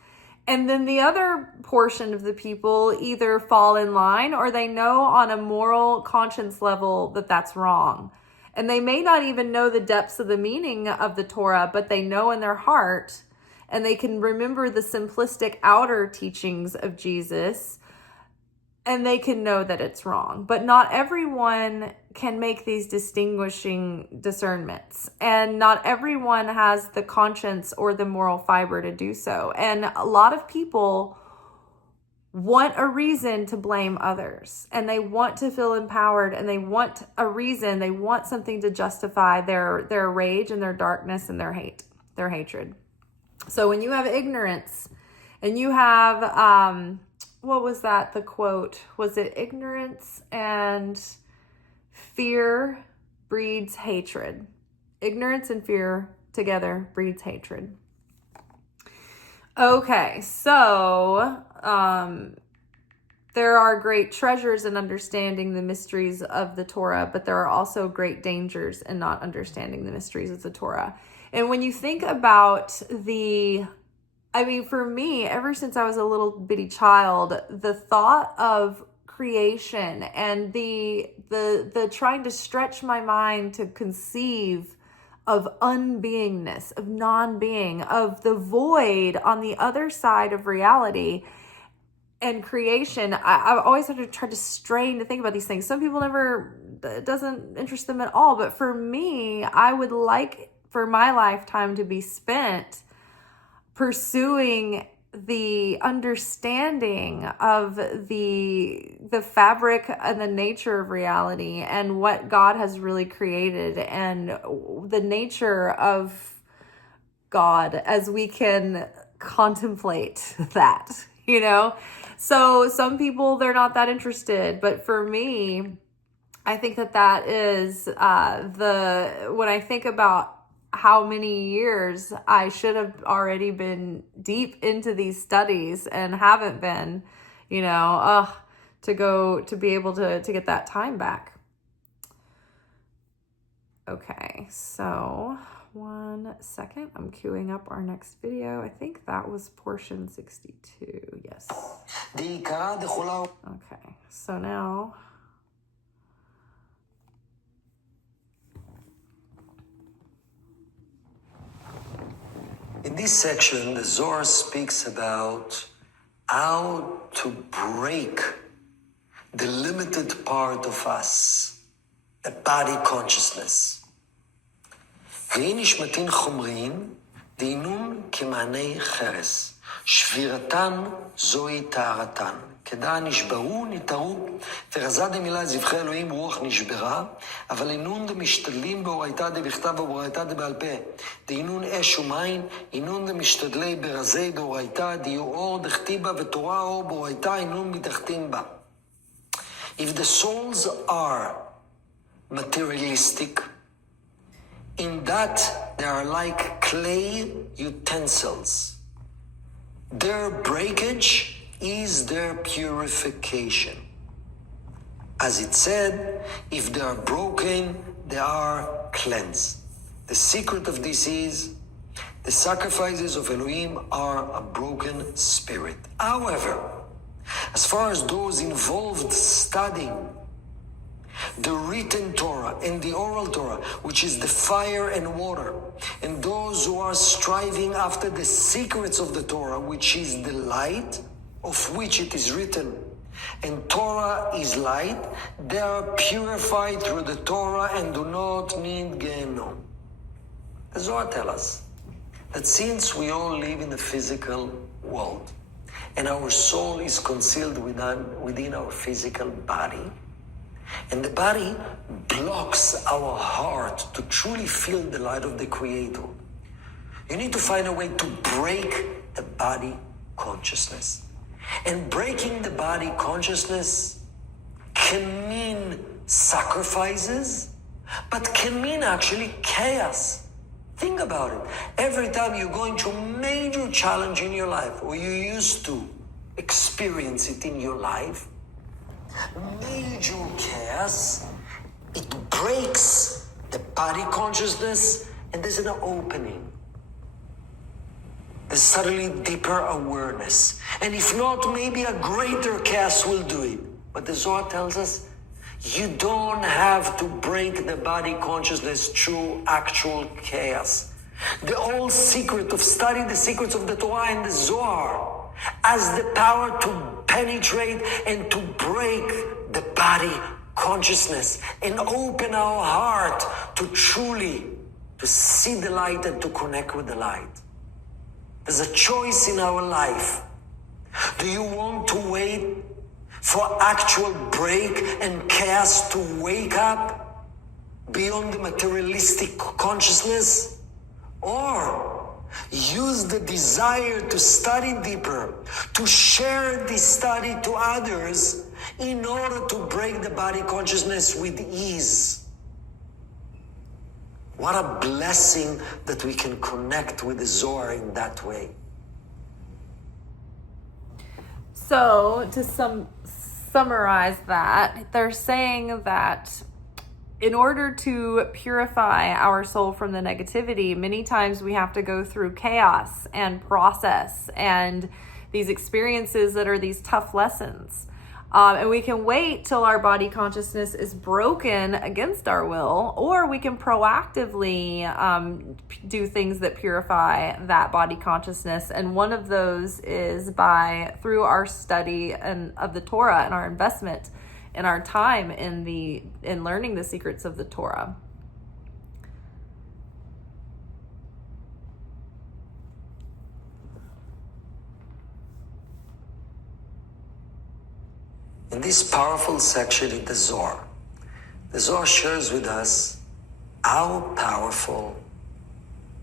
And then the other portion of the people either fall in line or they know on a moral conscience level that that's wrong. And they may not even know the depths of the meaning of the Torah, but they know in their heart, and they can remember the simplistic outer teachings of Jesus, and they can know that it's wrong. But not everyone can make these distinguishing discernments, and not everyone has the conscience or the moral fiber to do so. And a lot of people want a reason to blame others, and they want to feel empowered, and they want a reason, they want something to justify their rage and their darkness and their hatred. So when you have ignorance and you have what was that, the quote? Was it ignorance and fear breeds hatred? Ignorance and fear together breeds hatred. Okay, so there are great treasures in understanding the mysteries of the Torah, but there are also great dangers in not understanding the mysteries of the Torah. And when you think about for me, ever since I was a little bitty child, the thought of creation and the trying to stretch my mind to conceive of unbeingness, of non-being, of the void on the other side of reality and creation, I've always had to try to strain to think about these things. Some people it doesn't interest them at all. But for me, I would like for my lifetime to be spent pursuing the understanding of the fabric and the nature of reality and what God has really created and the nature of God as we can contemplate that, So some people, they're not that interested, but for me, I think that is when I think about how many years I should have already been deep into these studies and haven't been, to be able to get that time back. Okay, so 1 second. I'm queuing up our next video. I think that was portion 62. Yes. Okay, so now in this section, the Zohar speaks about how to break the limited part of us, the body consciousness. והיא נשמתין חומרין, דהינון כמעני חרס. שבירתן זוהי טהרתן. כדא נשברו, נטהרו, ורזה דמילה זבחי אלוהים רוח נשברה, אבל אינון דמשתדלים באורייתא דבכתב ובאורייתא דבעל פה. דהינון אש ומים, אינון דמשתדלי ברזי דאורייתא, דיו אור דכתיבה ותורה אור באורייתא, אינון מתחתים בה. If the souls are materialistic, in that they are like clay utensils. Their breakage is their purification. As it said, if they are broken, they are cleansed. The secret of this is the sacrifices of Elohim are a broken spirit. However, as far as those involved studying the written Torah and the oral Torah, which is the fire and water, and those who are striving after the secrets of the Torah, which is the light of which it is written, and Torah is light, they are purified through the Torah and do not need Ghiyam. The Zohar tells us that since we all live in the physical world and our soul is concealed within our physical body, and the body blocks our heart to truly feel the light of the Creator, you need to find a way to break the body consciousness. And breaking the body consciousness can mean sacrifices, but can mean actually chaos. Think about it. Every time you're going through a major challenge in your life, or you used to experience it in your life, major chaos, it breaks the body consciousness, and there's an opening. There's suddenly deeper awareness. And if not, maybe a greater chaos will do it. But the Zohar tells us, you don't have to break the body consciousness through actual chaos. The whole secret of studying the secrets of the Torah and the Zohar has the power to penetrate and to break the body consciousness and open our heart to truly to see the light and to connect with the light. There's a choice in our life. Do you want to wait for actual break and chaos to wake up beyond the materialistic consciousness? Or use the desire to study deeper, to share this study to others in order to break the body consciousness with ease? What a blessing that we can connect with the Zohar in that way. So, to summarize that, they're saying that in order to purify our soul from the negativity, many times we have to go through chaos and process and these experiences that are these tough lessons. And we can wait till our body consciousness is broken against our will, or we can proactively do things that purify that body consciousness. And one of those is through our study of the Torah and our investment and our time in learning the secrets of the Torah. In this powerful section in the Zohar shares with us how powerful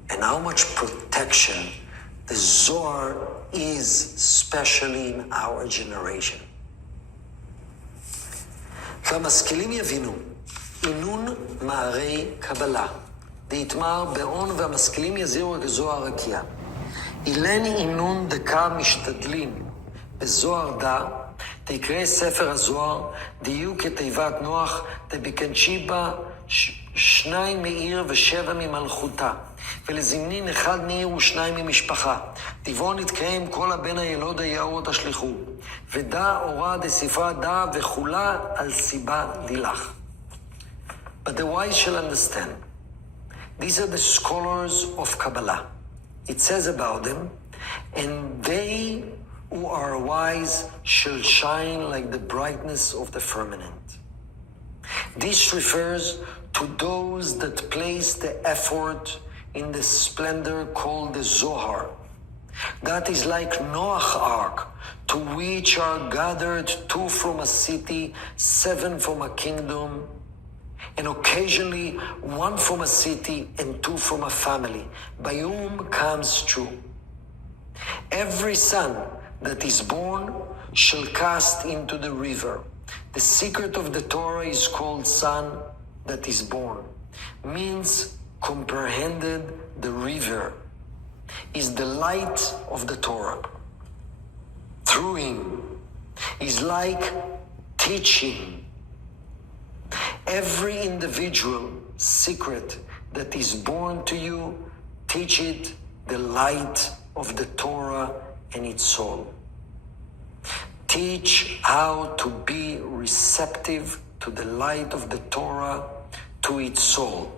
and how much protection the Zohar is, especially in our generation. והמשכילים יבינו, עינון מערי קבלה, דהיתמר בעון והמשכילים יזירו כזוהר רקיע. אילן עינון דקה משתדלים, בזוהר דע, תקרא ספר הזוהר, דיוק כתיבת נוח, תביקנשי בה 2 מעיר ו7 ממלכותה, ולזמנין 1 מעיר ו2 ממשפחה. טבעון יתקרא עם כל הבן הילוד היאור תשליכו, ודע אורה דספרה דע וכולה על סיבה לילך. But the wise shall understand. These are the scholars of Kabbalah. It says about them, and they who are wise shall shine like the brightness of the firmament. This refers to those that place the effort in the splendor called the Zohar. That is like Noah's ark, to which are gathered 2 from a city, 7 from a kingdom, and occasionally 1 from a city and 2 from a family, by whom comes true. Every son that is born shall cast into the river. The secret of the Torah is called son that is born, means comprehended the river, is the light of the Torah. Through him is like teaching. Every individual secret that is born to you, teach it the light of the Torah and its soul. Teach how to be receptive to the light of the Torah, to its soul.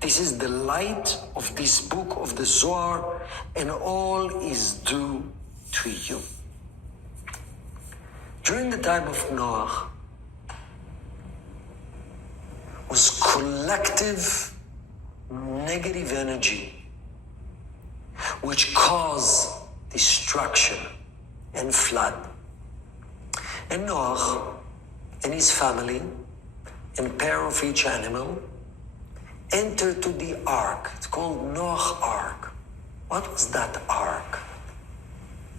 This is the light of this book of the Zohar, and all is due to you. During the time of Noach, was collective negative energy which caused destruction and flood. And Noach and his family and pair of each animal entered to the ark. It's called Noach Ark. What was that ark?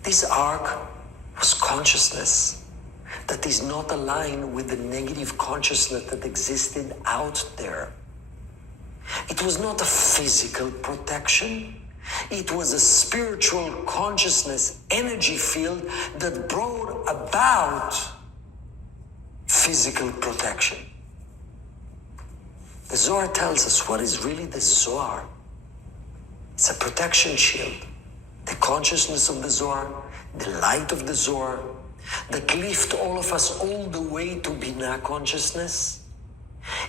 This ark was consciousness that is not aligned with the negative consciousness that existed out there. It was not a physical protection. It was a spiritual consciousness energy field that brought about physical protection. The Zohar tells us what is really the Zohar. It's a protection shield. The consciousness of the Zohar, the light of the Zohar, that lift all of us all the way to Binah consciousness.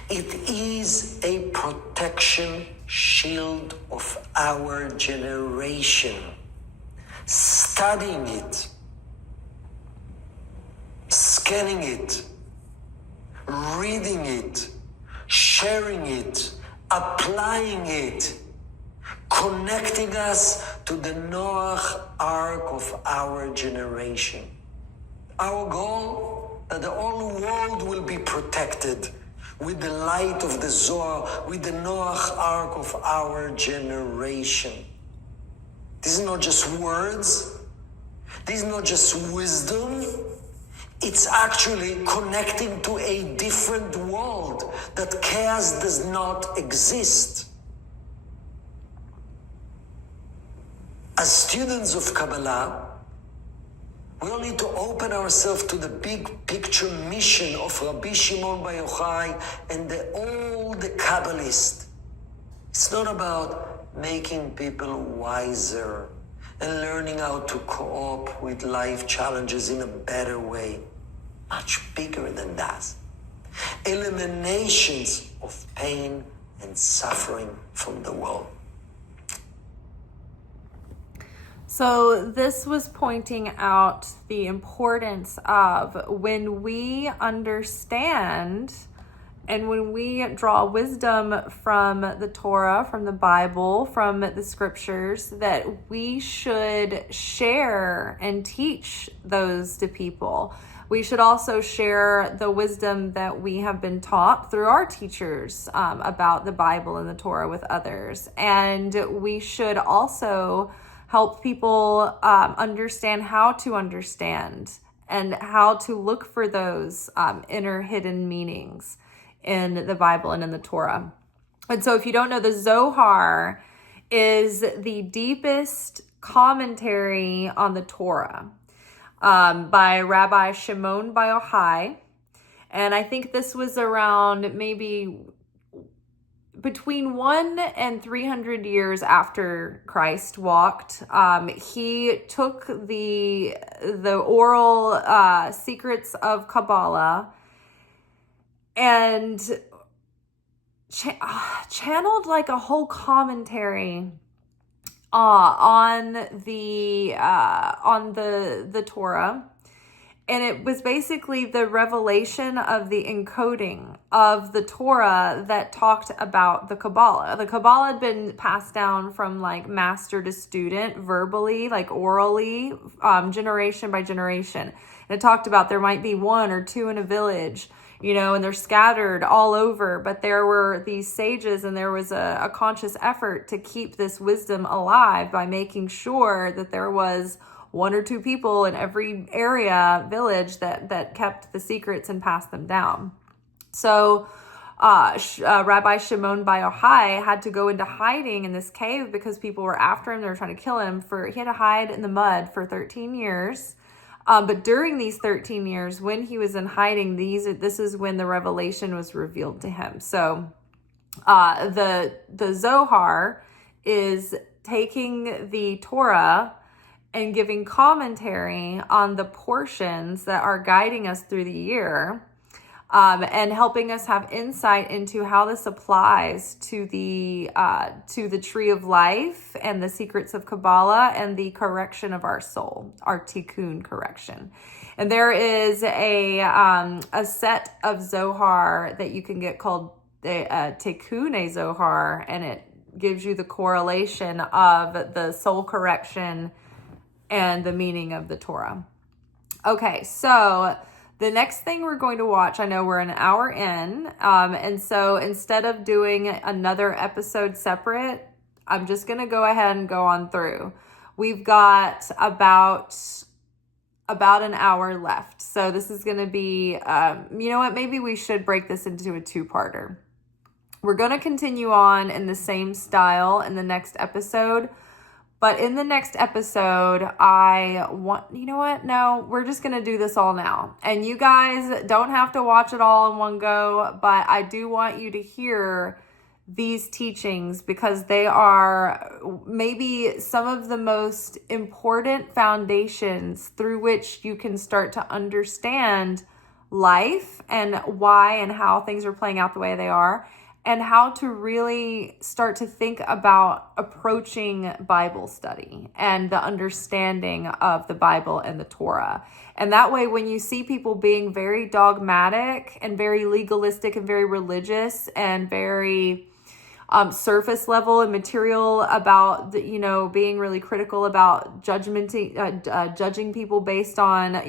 It is a protection shield of our generation. Studying it, scanning it, reading it, sharing it, applying it, connecting us to the Noach ark of our generation. Our goal, that the whole world will be protected with the light of the Zohar, with the Noach ark of our generation. This is not just words. This is not just wisdom. It's actually connecting to a different world, that chaos does not exist. As students of Kabbalah, we all need to open ourselves to the big picture mission of Rabbi Shimon Bar Yochai and all the Kabbalists. It's not about making people wiser and learning how to cope with life challenges in a better way. Much bigger than that. Eliminations of pain and suffering from the world. So this was pointing out the importance of when we understand and when we draw wisdom from the Torah, from the Bible, from the scriptures, that we should share and teach those to people. We should also share the wisdom that we have been taught through our teachers about the Bible and the Torah with others. And we should also help people understand how to understand and how to look for those inner hidden meanings in the Bible and in the Torah. And so if you don't know, the Zohar is the deepest commentary on the Torah by Rabbi Shimon Bar Yochai. And I think this was around maybe between 100 and 300 years after Christ walked. He took the oral secrets of Kabbalah and channeled like a whole commentary on the Torah. And it was basically the revelation of the encoding of the Torah that talked about the Kabbalah. The Kabbalah had been passed down from like master to student verbally, like orally, generation by generation. And it talked about there might be one or two in a village, you know, and they're scattered all over. But there were these sages, and there was a conscious effort to keep this wisdom alive by making sure that there was one or two people in every area, village that kept the secrets and passed them down. So Rabbi Shimon Bar Yochai had to go into hiding in this cave because people were after him. They were trying to kill him. He had to hide in the mud for 13 years. But during these 13 years, when he was in hiding, this is when the revelation was revealed to him. So The Zohar is taking the Torah and giving commentary on the portions that are guiding us through the year, and helping us have insight into how this applies to the tree of life and the secrets of Kabbalah and the correction of our soul, our tikkun correction. And there is a set of Zohar that you can get called the Tikkun Zohar, and it gives you the correlation of the soul correction and the meaning of the Torah. Okay, so the next thing we're going to watch, I know we're an hour in, and so instead of doing another episode separate, I'm just going to go ahead and go on through. We've got about an hour left. So this is going to be, you know what, maybe we should break this into a two-parter. We're going to continue on in the same style in the next episode. But in the next episode, you know what? No, we're just going to do this all now. And you guys don't have to watch it all in one go, but I do want you to hear these teachings because they are maybe some of the most important foundations through which you can start to understand life and why and how things are playing out the way they are, and how to really start to think about approaching Bible study and the understanding of the Bible and the Torah. And that way, when you see people being very dogmatic and very legalistic and very religious and very surface level and material about, being really critical about judging people based on,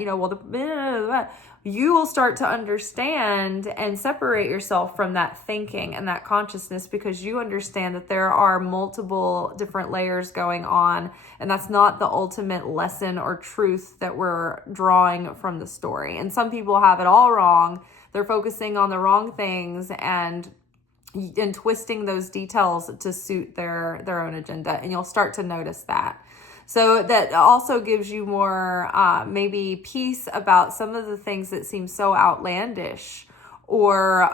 you will start to understand and separate yourself from that thinking and that consciousness, because you understand that there are multiple different layers going on, and that's not the ultimate lesson or truth that we're drawing from the story. And some people have it all wrong. They're focusing on the wrong things and twisting those details to suit their own agenda, and you'll start to notice that. So that also gives you more maybe peace about some of the things that seem so outlandish or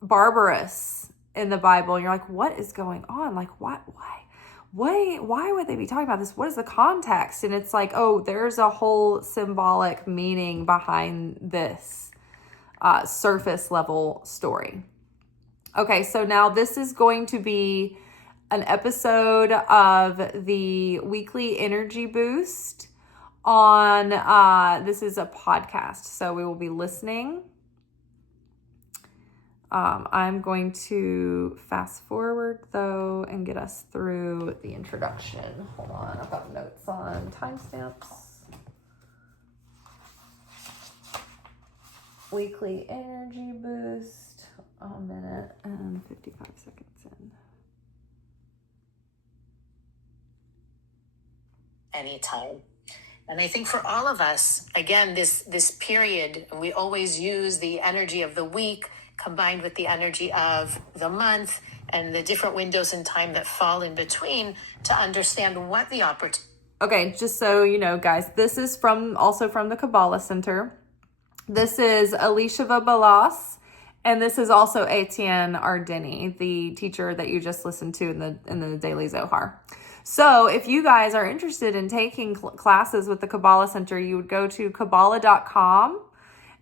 barbarous in the Bible. And you're like, what is going on? Like, why would they be talking about this? What is the context? And it's like, oh, there's a whole symbolic meaning behind this surface level story. Okay, so now this is going to be an episode of the weekly energy boost on, this is a podcast, so we will be listening. I'm going to fast forward though and get us through the introduction. Hold on, I've got notes on timestamps. Weekly energy boost, a minute and 55 seconds in. Anytime. And I think for all of us, again, this period, we always use the energy of the week combined with the energy of the month and the different windows in time that fall in between to understand what the opportunity. Okay, just so you know, guys, this is also from the Kabbalah Center. This is Elisheva Balas, and this is also Etienne Ardeni, the teacher that you just listened to in the Daily Zohar. So if you guys are interested in taking classes with the Kabbalah Center, you would go to Kabbalah.com,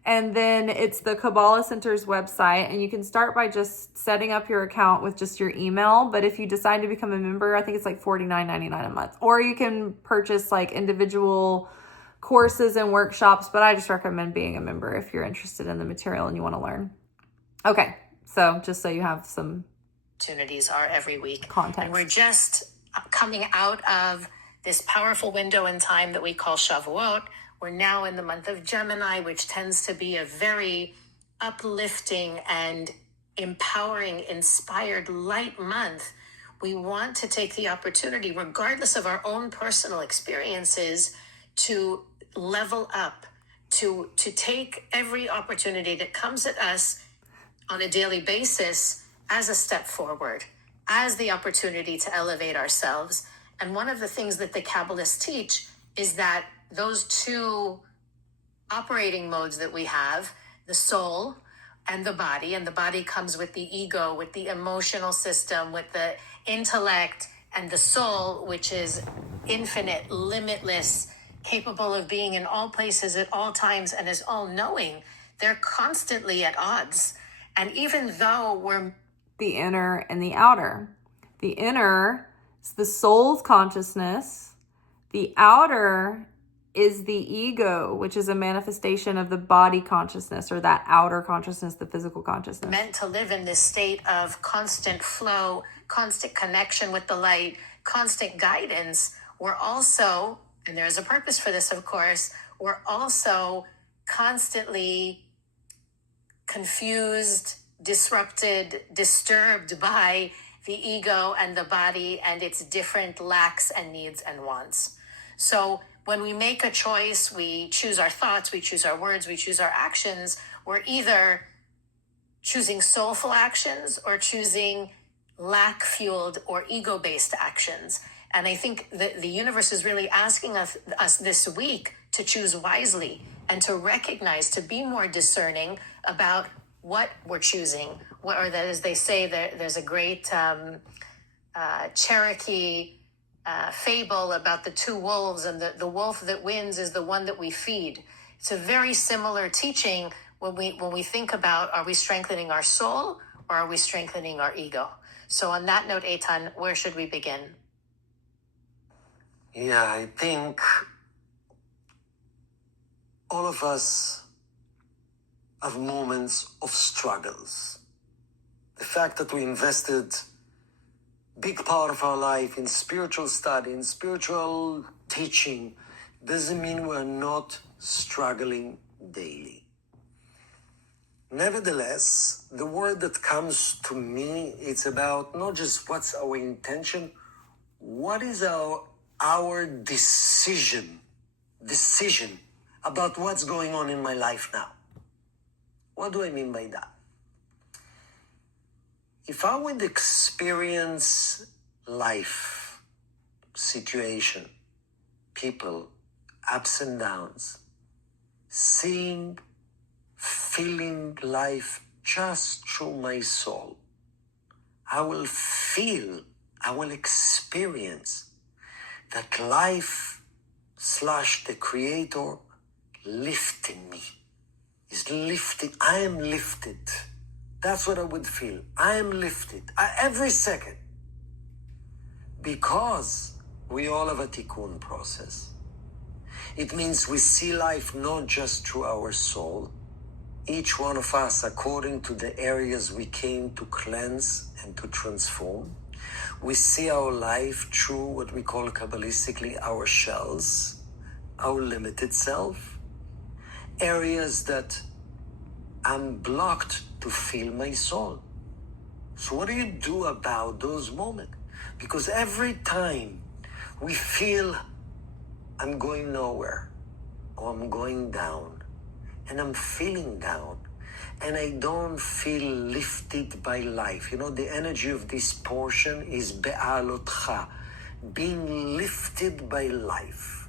and then it's the Kabbalah Center's website, and you can start by just setting up your account with just your email. But if you decide to become a member, I think it's like $49.99 a month, or you can purchase like individual courses and workshops, but I just recommend being a member if you're interested in the material and you want to learn. Okay, so just so you have some opportunities are every week. Context. And we're just coming out of this powerful window in time that we call Shavuot. We're now in the month of Gemini, which tends to be a very uplifting and empowering, inspired, light month. We want to take the opportunity, regardless of our own personal experiences, to level up, to take every opportunity that comes at us on a daily basis as a step forward, as the opportunity to elevate ourselves. And one of the things that the Kabbalists teach is that those two operating modes that we have, the soul, and the body comes with the ego, with the emotional system, with the intellect, and the soul, which is infinite, limitless, capable of being in all places at all times and is all-knowing. They're constantly at odds. And even though we're the inner and the outer, the inner is the soul's consciousness, the outer is the ego, which is a manifestation of the body consciousness, or that outer consciousness, the physical consciousness. meant to live in this state of constant flow, constant connection with the light, constant guidance, we're also, and there's a purpose for this, of course, we're also constantly confused, disrupted, disturbed by the ego and the body and its different lacks and needs and wants. So when we make a choice, we choose our thoughts, we choose our words, we choose our actions, we're either choosing soulful actions or choosing lack-fueled or ego-based actions. And I think that the universe is really asking us this week to choose wisely and to recognize, to be more discerning about what we're choosing. Or that, as they say, there's a great Cherokee fable about the two wolves, and the wolf that wins is the one that we feed. It's a very similar teaching when we think about, are we strengthening our soul or are we strengthening our ego? So on that note, Eitan, where should we begin? Yeah, I think all of us have moments of struggles. The fact that we invested big part of our life in spiritual study, in spiritual teaching, doesn't mean we're not struggling daily. Nevertheless, the word that comes to me, it's about not just what's our intention, what is our decision about what's going on in my life now. What do I mean by that? If I would experience life, situation, people, ups and downs, seeing, feeling life just through my soul, I will feel, I will experience that life / the Creator lifting me, is lifting. I am lifted. That's what I would feel. I am lifted every second, because we all have a tikkun process. It means we see life not just through our soul, each one of us according to the areas we came to cleanse and to transform. We see our life through what we call Kabbalistically our shells, our limited self, areas that I'm blocked to feel my soul. So what do you do about those moments? Because every time we feel I'm going nowhere, or I'm going down, and I'm feeling down, and I don't feel lifted by life. You know, the energy of this portion is be'alotcha, being lifted by life.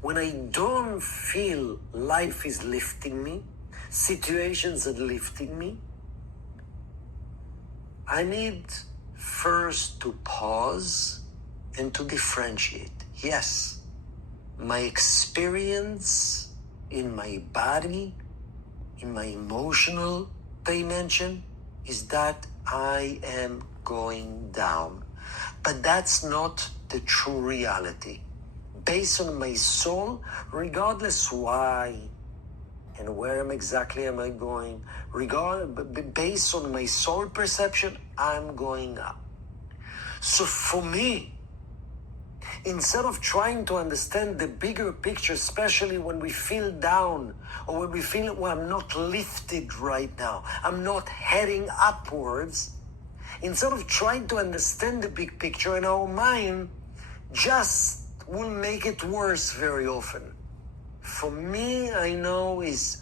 When I don't feel life is lifting me, situations are lifting me, I need first to pause and to differentiate. Yes, my experience in my body, in my emotional dimension, is that I am going down. But that's not the true reality. Based on my soul, regardless why and where exactly am I going, based on my soul perception, I'm going up. So for me, instead of trying to understand the bigger picture, especially when we feel down or when we feel, well, I'm not lifted right now, I'm not heading upwards, instead of trying to understand the big picture in our mind, just will make it worse very often. For me, I know is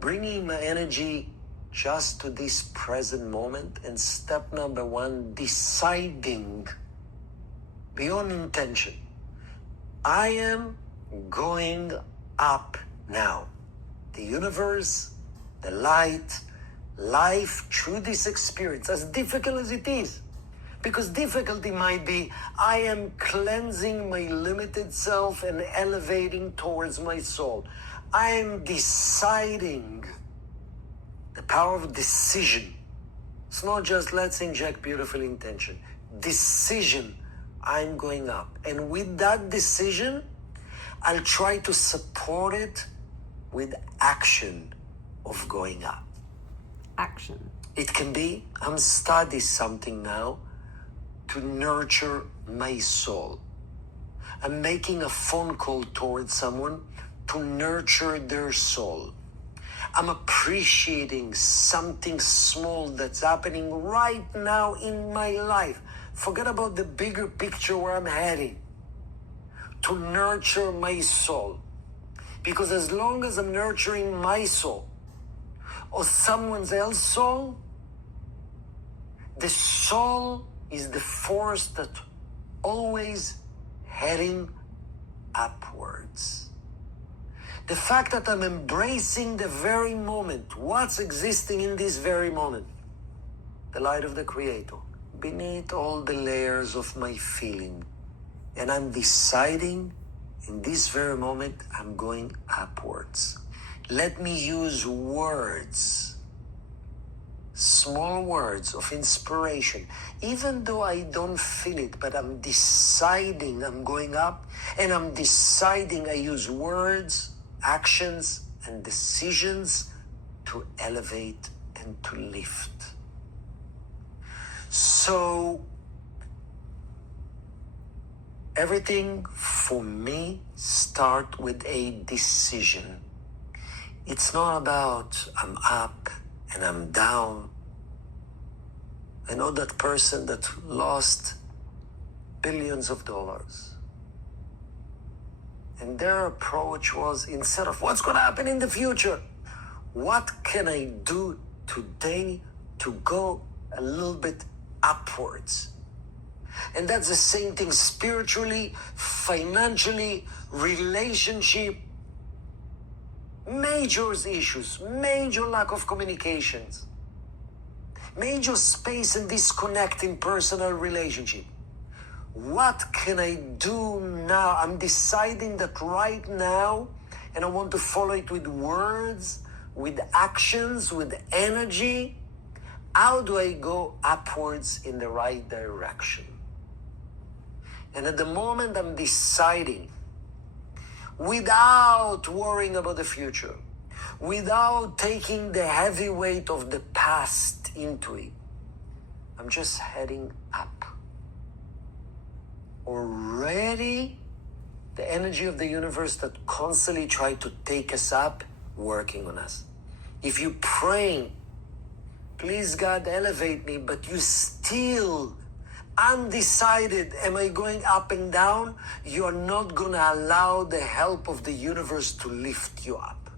bringing my energy just to this present moment, and step number one, deciding beyond intention, I am going up now. The universe, the light, life through this experience, as difficult as it is. Because difficulty might be, I am cleansing my limited self and elevating towards my soul. I am deciding, the power of decision. It's not just let's inject beautiful intention. Decision, I'm going up. And with that decision, I'll try to support it with action of going up. Action. It can be, I'm studying something now to nurture my soul. I'm making a phone call towards someone to nurture their soul. I'm appreciating something small that's happening right now in my life. Forget about the bigger picture where I'm heading. To nurture my soul. Because as long as I'm nurturing my soul or someone else's soul, the soul is the force that always heading upwards. The fact that I'm embracing the very moment, what's existing in this very moment, the light of the Creator, beneath all the layers of my feeling. And I'm deciding in this very moment, I'm going upwards. Let me use words, small words of inspiration, even though I don't feel it, but I'm deciding I'm going up, and I'm deciding I use words, actions, and decisions to elevate and to lift. So, everything for me starts with a decision. It's not about I'm up and I'm down. I know that person that lost billions of dollars. And their approach was, instead of what's going to happen in the future, what can I do today to go a little bit upwards? And that's the same thing spiritually, financially, relationship, major issues, major lack of communications, major space and disconnect in personal relationship. What can I do now? I'm deciding that right now, and I want to follow it with words, with actions, with energy. How do I go upwards in the right direction? And at the moment I'm deciding, without worrying about the future, without taking the heavy weight of the past into it, I'm just heading up. Already, the energy of the universe that constantly try to take us up, working on us. If you pray, please God elevate me, but you still undecided, am I going up and down? You're not going to allow the help of the universe to lift you up.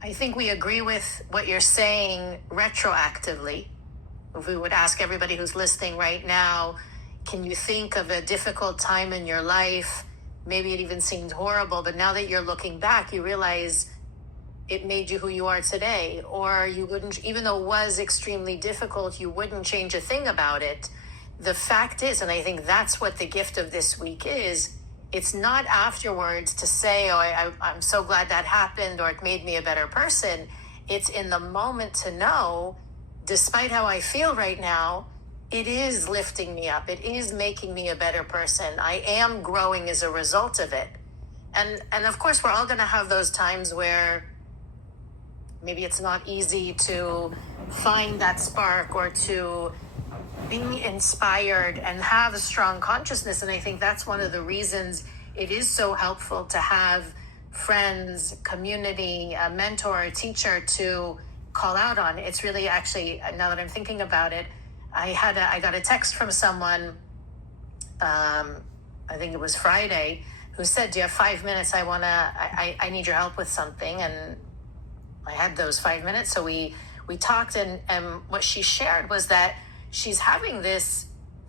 I think we agree with what you're saying retroactively. If we would ask everybody who's listening right now, can you think of a difficult time in your life? Maybe it even seemed horrible, but now that you're looking back, you realize it made you who you are today, or you wouldn't, even though it was extremely difficult, you wouldn't change a thing about it. The fact is, and I think that's what the gift of this week is, it's not afterwards to say, oh, I'm so glad that happened, or it made me a better person. It's in the moment to know, despite how I feel right now, it is lifting me up. It is making me a better person. I am growing as a result of it. And of course, we're all going to have those times where maybe it's not easy to find that spark or to be inspired and have a strong consciousness. And I think that's one of the reasons it is so helpful to have friends, community, a mentor, a teacher to call out on. It's really actually, now that I'm thinking about it, I got a text from someone, I think it was Friday, who said, do you have 5 minutes? I need your help with something. And I had those 5 minutes. So we talked, and what she shared was that she's having this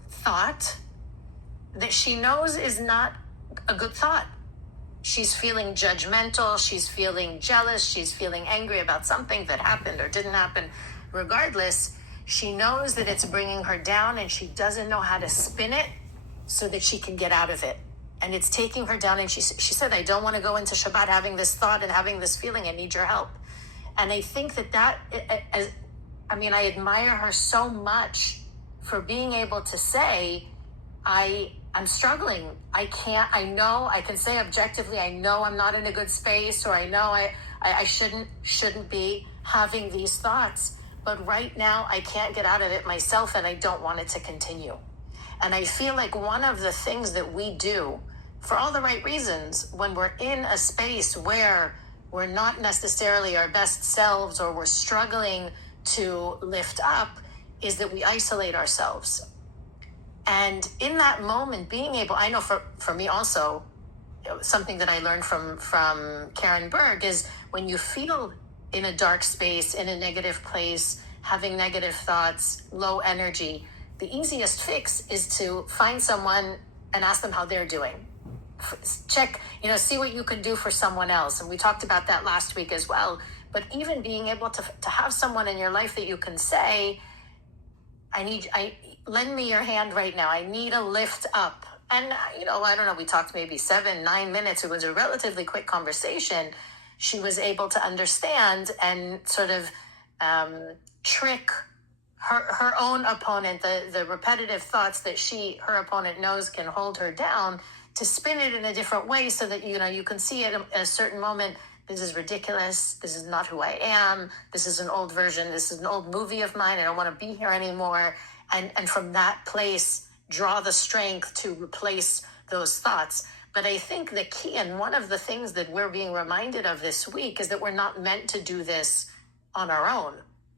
thought that she knows is not a good thought. she's feeling judgmental, she's feeling jealous, she's feeling angry about something that happened or didn't happen. Regardless, she knows that it's bringing her down and she doesn't know how to spin it so that she can get out of it. And it's taking her down. And she said, I don't want to go into Shabbat having this thought and having this feeling. I need your help. And I think I admire her so much for being able to say, I'm struggling. I can say objectively, I know I'm not in a good space, or I know I shouldn't be having these thoughts. But right now I can't get out of it myself, and I don't want it to continue. And I feel like one of the things that we do for all the right reasons when we're in a space where we're not necessarily our best selves or we're struggling to lift up is that we isolate ourselves. And in that moment, being able, I know for me also, something that I learned from Karen Berg is when you feel in a dark space, in a negative place, having negative thoughts, low energy, the easiest fix is to find someone and ask them how they're doing. Check, see what you can do for someone else. And we talked about that last week as well. But even being able to have someone in your life that you can say, lend me your hand right now. I need a lift up. And, I don't know, we talked maybe 7-9 minutes. It was a relatively quick conversation. She was able to understand and sort of trick her own opponent, the repetitive thoughts that her opponent knows can hold her down, to spin it in a different way so that, you can see at a certain moment, this is ridiculous. This is not who I am. This is an old version. This is an old movie of mine. I don't want to be here anymore. And from that place, draw the strength to replace those thoughts. But I think the key, and one of the things that we're being reminded of this week, is that we're not meant to do this on our own.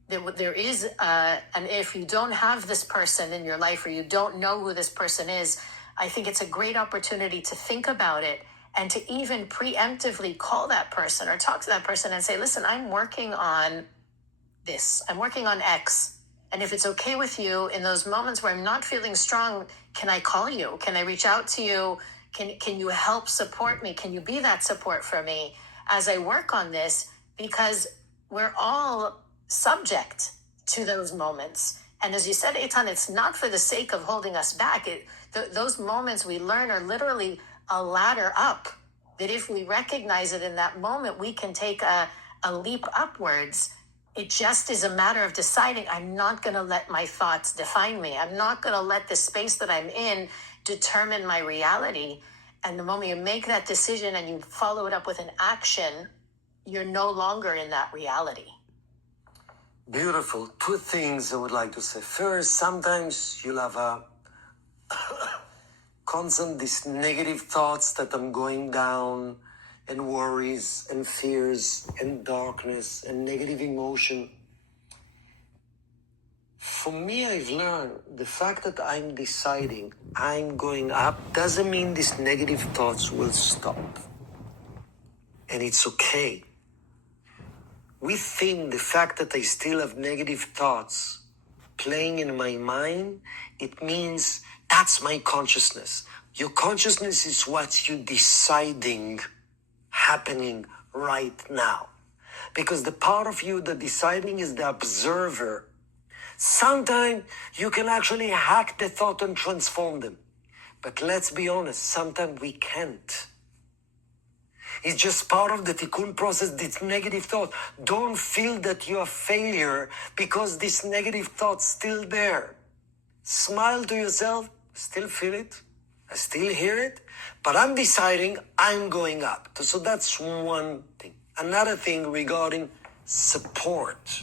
There is, and if you don't have this person in your life or you don't know who this person is, I think it's a great opportunity to think about it and to even preemptively call that person or talk to that person and say, listen, I'm working on this. I'm working on X. And if it's okay with you, in those moments where I'm not feeling strong, can I call you? Can I reach out to you? Can you help support me? Can you be that support for me as I work on this? Because we're all subject to those moments. And as you said, Eitan, it's not for the sake of holding us back. Those moments we learn are literally a ladder up, that if we recognize it in that moment, we can take a leap upwards. It just is a matter of deciding, I'm not going to let my thoughts define me. I'm not going to let the space that I'm in determine my reality. And the moment you make that decision and you follow it up with an action, you're no longer in that reality. Beautiful. Two things I would like to say. First, sometimes you'll have a these negative thoughts that I'm going down, and worries and fears and darkness and negative emotion. For me, I've learned the fact that I'm deciding I'm going up doesn't mean these negative thoughts will stop. And it's okay. Within the fact that I still have negative thoughts playing in my mind, it means that's my consciousness. Your consciousness is what you're deciding happening right now. Because the part of you that deciding is the observer. Sometimes you can actually hack the thought and transform them. But let's be honest, sometimes we can't. It's just part of the tikkun process, this negative thought. Don't feel that you're a failure because this negative thought's still there. Smile to yourself, still feel it, I still hear it, but I'm deciding I'm going up. So that's one thing. Another thing regarding support.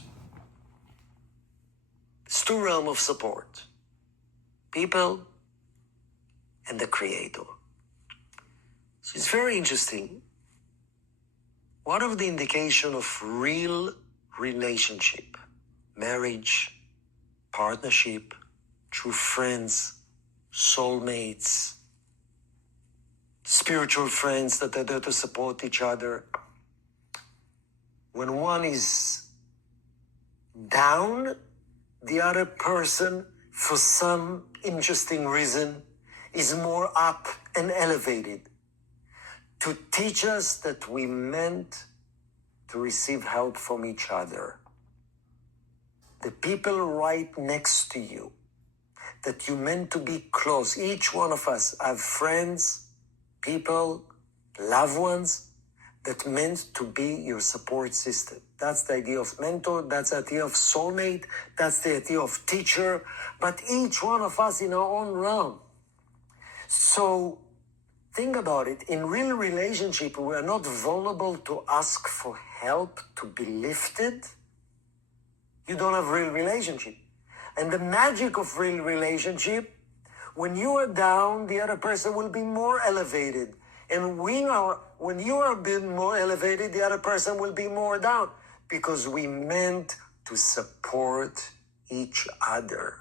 It's two realms of support. People and the Creator. So it's very interesting. One of the indication of real relationship, marriage, partnership, true friends, soulmates, spiritual friends that are there to support each other. When one is down, the other person, for some interesting reason, is more up and elevated. to teach us that we meant to receive help from each other. The people right next to you, that you meant to be close. Each one of us have friends, people, loved ones that meant to be your support system. That's the idea of mentor, that's the idea of soulmate, that's the idea of teacher, but each one of us in our own realm. So think about it. In real relationship, we are not vulnerable to ask for help, to be lifted. You don't have real relationship. And the magic of real relationship, when you are down, the other person will be more elevated. And when you are being more elevated, the other person will be more down. Because we meant to support each other.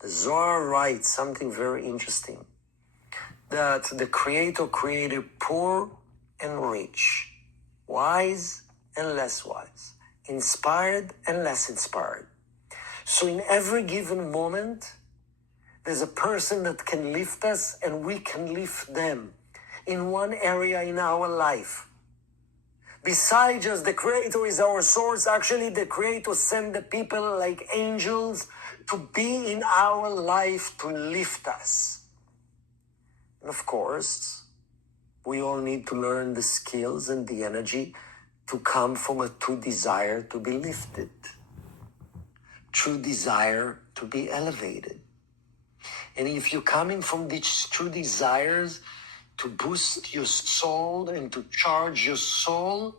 The Zohar writes something very interesting. That the Creator created poor and rich, wise and less wise, inspired and less inspired. So in every given moment, there's a person that can lift us and we can lift them in one area in our life. Besides just the Creator is our source, actually the Creator sent the people like angels to be in our life to lift us. And of course, we all need to learn the skills and the energy to come from a true desire to be lifted. True desire to be elevated. And if you're coming from these true desires to boost your soul and to charge your soul,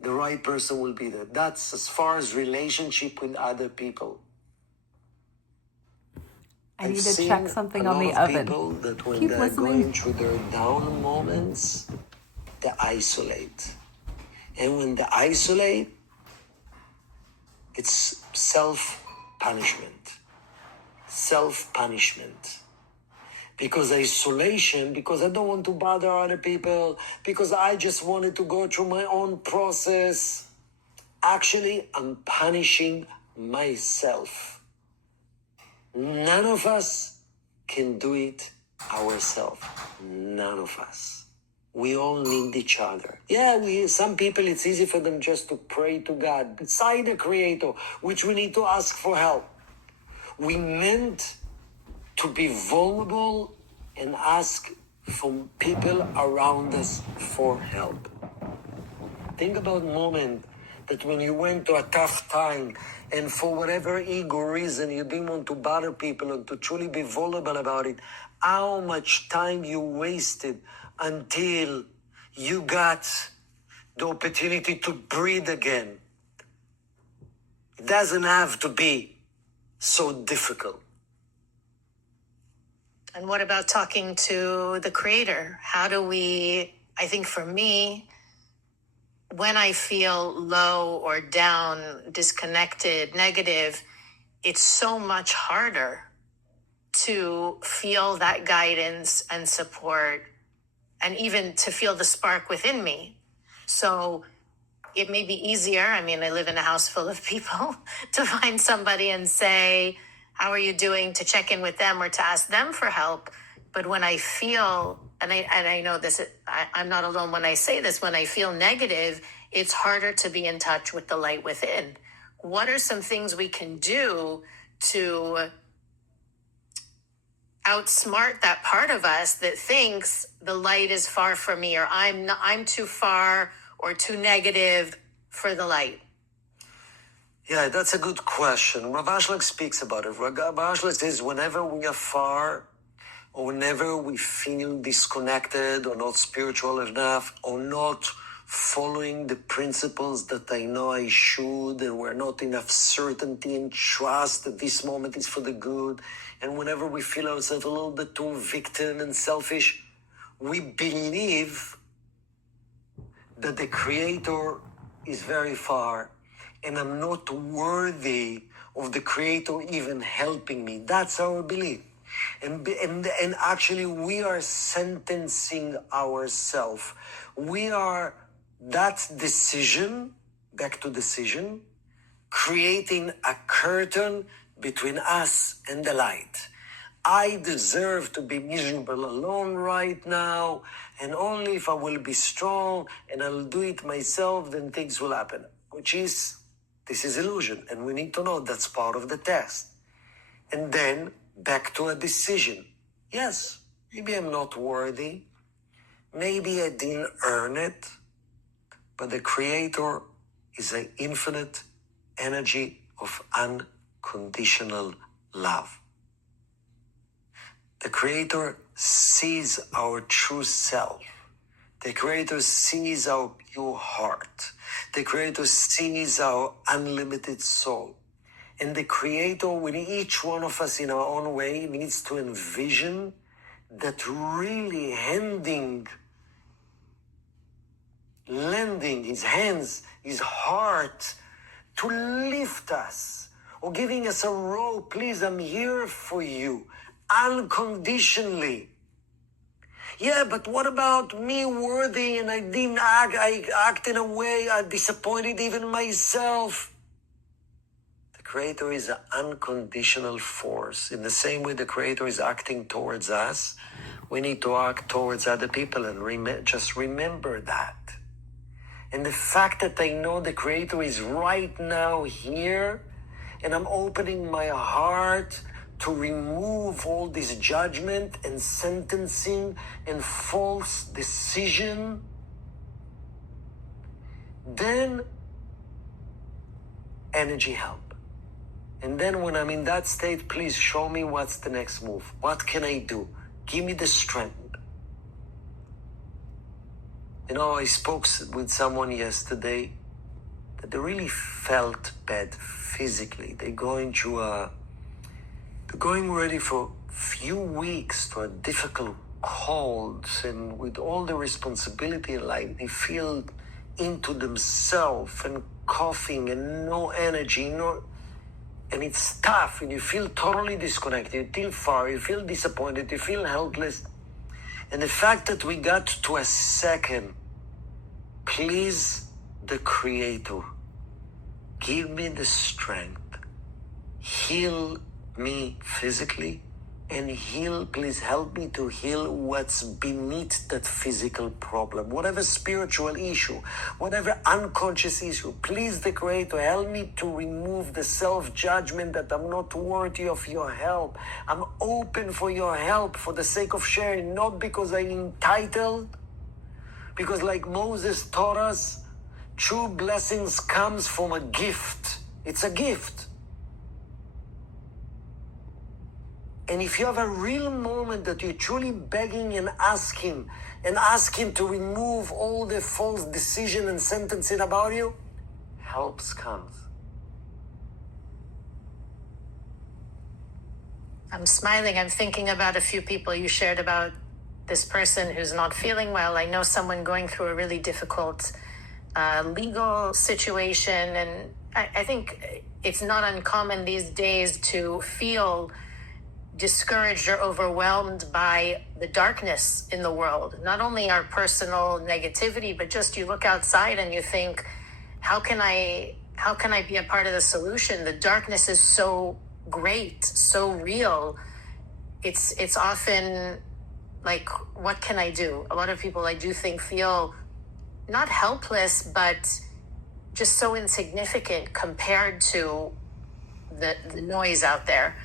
the right person will be there. That's as far as relationship with other people. I need to check something on the oven. People that when Keep they're listening. going through their down moments, they isolate. And when they isolate, it's self-punishment. Self-punishment. Because isolation, because I don't want to bother other people, because I just wanted to go through my own process. Actually, I'm punishing myself. None of us can do it ourselves. None of us. We all need each other. Yeah, some people, it's easy for them just to pray to God, beside the Creator, which we need to ask for help. We meant to be vulnerable and ask from people around us for help. Think about a moment that when you went to a tough time and for whatever ego reason you didn't want to bother people and to truly be vulnerable about it, how much time you wasted until you got the opportunity to breathe again. It doesn't have to be so difficult. And what about talking to the Creator? How do we, I think for me, when I feel low or down, disconnected, negative, it's so much harder to feel that guidance and support and even to feel the spark within me. So it may be easier. I mean, I live in a house full of people to find somebody and say, how are you doing, to check in with them or to ask them for help. But when I feel, and I know this, I'm not alone when I say this, when I feel negative, it's harder to be in touch with the light within. What are some things we can do to outsmart that part of us that thinks the light is far from me, or I'm too far or too negative for the light? Yeah, that's a good question. Rav Ashlag speaks about it. Rav Ashlag says whenever we are far, or whenever we feel disconnected or not spiritual enough, or not following the principles that I know I should, and we're not enough certainty and trust that this moment is for the good, and whenever we feel ourselves a little bit too victim and selfish, we believe that the Creator is very far and I'm not worthy of the Creator even helping me. That's our belief. And actually we are sentencing ourselves. We are, that decision, back to decision, creating a curtain between us and the light. I deserve to be miserable alone right now, and only if I will be strong and I'll do it myself, then things will happen. This is illusion, and we need to know that's part of the test. And then back to a decision. Yes, maybe I'm not worthy. Maybe I didn't earn it. But the Creator is an infinite energy of unconditional love. The Creator sees our true self. The Creator sees our pure heart. The Creator sees our unlimited soul. And the Creator, with each one of us in our own way, needs to envision that really lending his hands, his heart to lift us, or giving us a rope. Please, I'm here for you, unconditionally. Yeah, but what about me worthy and I didn't act, I act in a way I disappointed even myself? The Creator is an unconditional force. In the same way the Creator is acting towards us, we need to act towards other people, and just remember that. And the fact that I know the Creator is right now here, and I'm opening my heart to remove all this judgment and sentencing and false decision, then energy help. And then when I'm in that state, please show me what's the next move. What can I do? Give me the strength. You know, I spoke with someone yesterday that they really felt bad physically. They're going ready for a few weeks to a difficult cold, and with all the responsibility in life, they feel into themselves and coughing and no energy, and it's tough, and you feel totally disconnected, you feel far, you feel disappointed, you feel helpless. And the fact that we got to a second, please, the Creator, give me the strength, heal me physically, and please help me to heal what's beneath that physical problem, whatever spiritual issue, whatever unconscious issue. Please, the Creator, help me to remove the self-judgment that I'm not worthy of your help. I'm open for your help for the sake of sharing, not because I'm entitled, because like Moses taught us, true blessings comes from a gift. It's a gift. And if you have a real moment that you're truly begging and ask him to remove all the false decision and sentencing about you, helps comes. I'm smiling. I'm thinking about a few people you shared about this person who's not feeling well. I know someone going through a really difficult legal situation. And I think it's not uncommon these days to feel discouraged or overwhelmed by the darkness in the world. Not only our personal negativity, but just you look outside and you think, how can I be a part of the solution? The darkness is so great, so real. It's often like, what can I do? A lot of people, I do think, feel not helpless, but just so insignificant compared to the noise out there.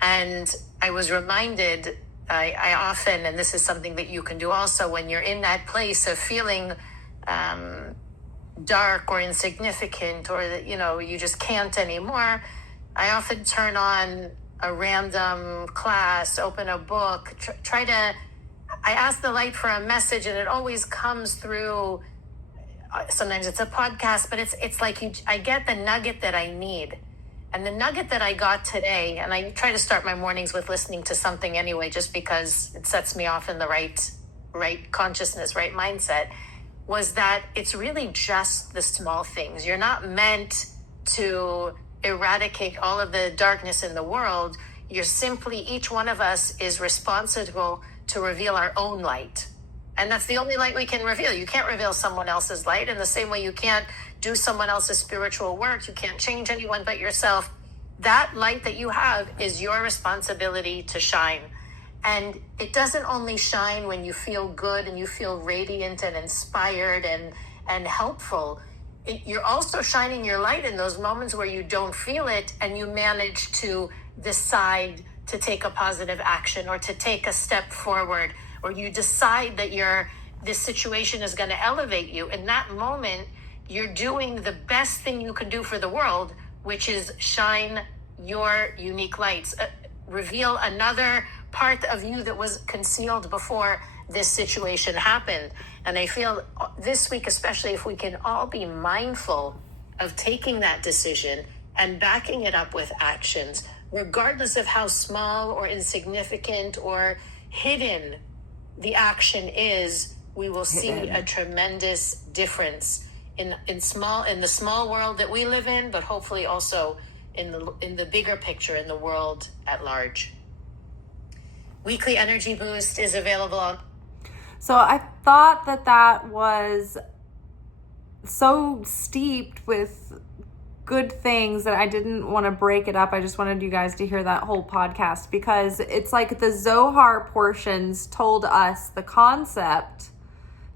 And I was reminded, I often, and this is something that you can do also, when you're in that place of feeling dark or insignificant, or that, you just can't anymore, I often turn on a random class, open a book, I ask the light for a message, and it always comes through. Sometimes it's a podcast, but it's like I get the nugget that I need. And the nugget that I got today, and I try to start my mornings with listening to something anyway, just because it sets me off in the right consciousness, right mindset, was that it's really just the small things. You're not meant to eradicate all of the darkness in the world. You're simply, each one of us is responsible to reveal our own light. And that's the only light we can reveal. You can't reveal someone else's light in the same way you can't do someone else's spiritual work. You can't change anyone but yourself. that light that you have is your responsibility to shine. And it doesn't only shine when you feel good and you feel radiant and inspired and helpful. You're also shining your light in those moments where you don't feel it and you manage to decide to take a positive action or to take a step forward, or you decide that this situation is going to elevate you. In that moment, you're doing the best thing you can do for the world, which is shine your unique lights, reveal another part of you that was concealed before this situation happened. And I feel this week, especially, if we can all be mindful of taking that decision and backing it up with actions, regardless of how small or insignificant or hidden the action is, we will see a tremendous difference in the small world that we live in, but hopefully also in the bigger picture, in the world at large. Weekly energy boost is available on. So I thought that was so steeped with good things that I didn't want to break it up. I just wanted you guys to hear that whole podcast, because it's like the Zohar portions told us the concept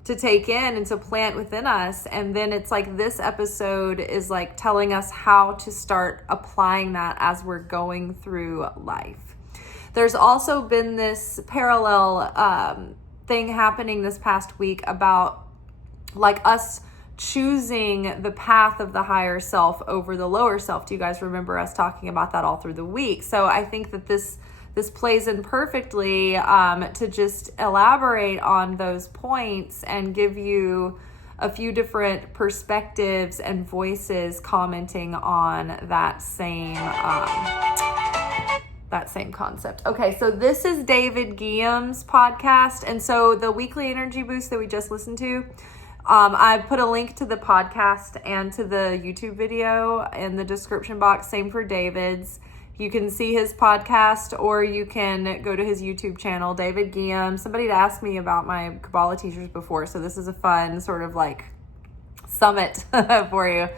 to take in and to plant within us. And then it's like this episode is like telling us how to start applying that as we're going through life. There's also been this parallel thing happening this past week about like us choosing the path of the higher self over the lower self. Do you guys remember us talking about that all through the week? So I think that this plays in perfectly to just elaborate on those points and give you a few different perspectives and voices commenting on that same concept. Okay, so this is David Ghiyam's podcast. And so the weekly energy boost that we just listened to, I put a link to the podcast and to the YouTube video in the description box. Same for David's. You can see his podcast, or you can go to his YouTube channel, David Ghiyam. Somebody had asked me about my Kabbalah teachers before, so this is a fun sort of like summit for you.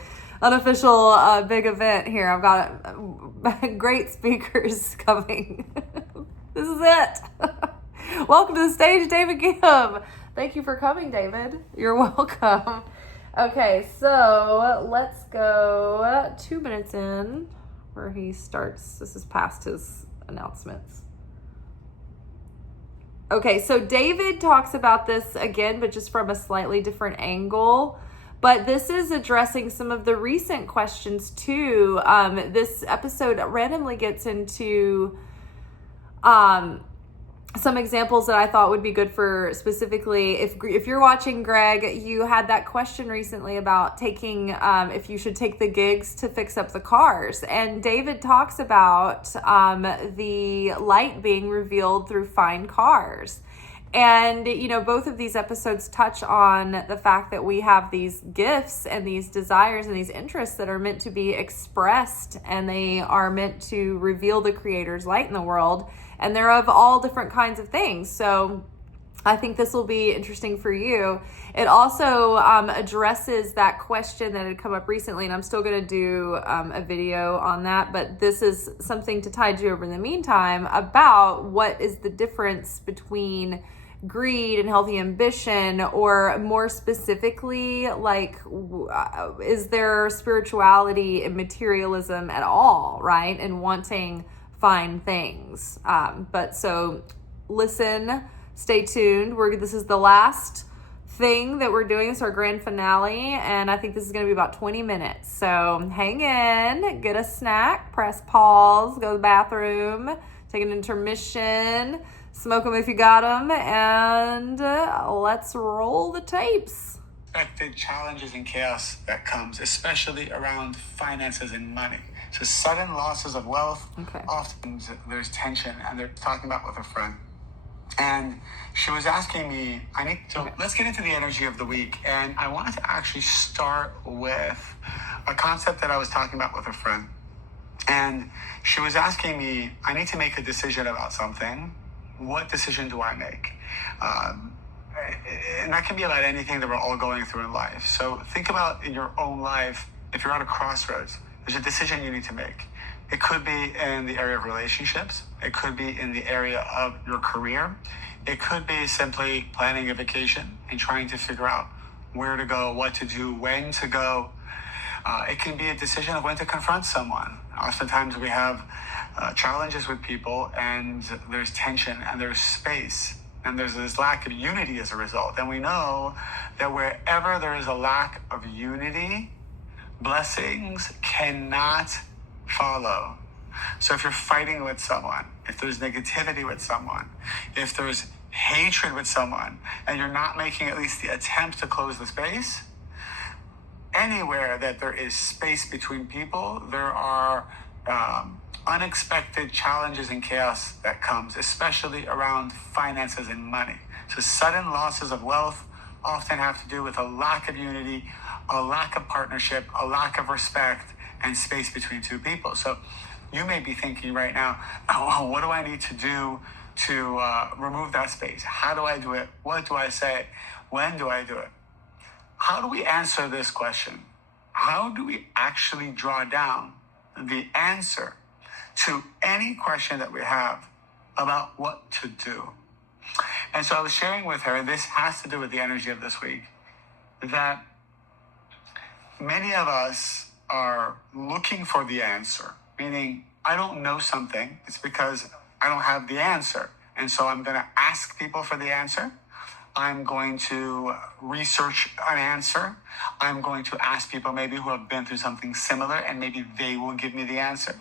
Unofficial big event here. I've got great speakers coming. This is it. Welcome to the stage, David Ghiyam. Thank you for coming, David. You're welcome. Okay, so let's go 2 minutes in where he starts. This is past his announcements. Okay, so David talks about this again, but just from a slightly different angle. But this is addressing some of the recent questions too. This episode randomly gets into some examples that I thought would be good for specifically if you're watching, Greg, you had that question recently about taking if you should take the gigs to fix up the cars. And David talks about the light being revealed through fine cars. And, you know, both of these episodes touch on the fact that we have these gifts and these desires and these interests that are meant to be expressed, and they are meant to reveal the Creator's light in the world. And they're of all different kinds of things. So I think this will be interesting for you. It also addresses that question that had come up recently, and I'm still going to do a video on that. But this is something to tide you over in the meantime about what is the difference between greed and healthy ambition, or more specifically, like, is there spirituality and materialism at all, right? And wanting fine things. But so listen, stay tuned. This is the last thing that we're doing. It's our grand finale, and I think this is going to be about 20 minutes. So hang in, get a snack, press pause, go to the bathroom, take an intermission, smoke them if you got them, and let's roll the tapes. Unexpected challenges and chaos that comes, especially around finances and money. So sudden losses of wealth, often there's tension, and they're talking about with a friend. And she was asking me, let's get into the energy of the week. And I wanted to actually start with a concept that I was talking about with a friend. And she was asking me, I need to make a decision about something. What decision do I make? And that can be about anything that we're all going through in life. So think about in your own life, if you're at a crossroads, there's a decision you need to make. It could be in the area of relationships. It could be in the area of your career. It could be simply planning a vacation and trying to figure out where to go, what to do, when to go. It can be a decision of when to confront someone. Oftentimes we have challenges with people, and there's tension and there's space, and there's this lack of unity as a result. And we know that wherever there is a lack of unity, blessings cannot follow. So if you're fighting with someone, if there's negativity with someone, if there's hatred with someone, and you're not making at least the attempt to close the space, anywhere that there is space between people, there are unexpected challenges and chaos that comes, especially around finances and money. So sudden losses of wealth often have to do with a lack of unity, a lack of partnership, a lack of respect, and space between two people. So you may be thinking right now, oh, what do I need to do to remove that space? How do I do it? What do I say? When do I do it? How do we answer this question? How do we actually draw down the answer to any question that we have about what to do? And so I was sharing with her, and this has to do with the energy of this week, that many of us are looking for the answer, meaning I don't know something. It's because I don't have the answer. And so I'm going to ask people for the answer. I'm going to research an answer. I'm going to ask people maybe who have been through something similar, and maybe they will give me the answer.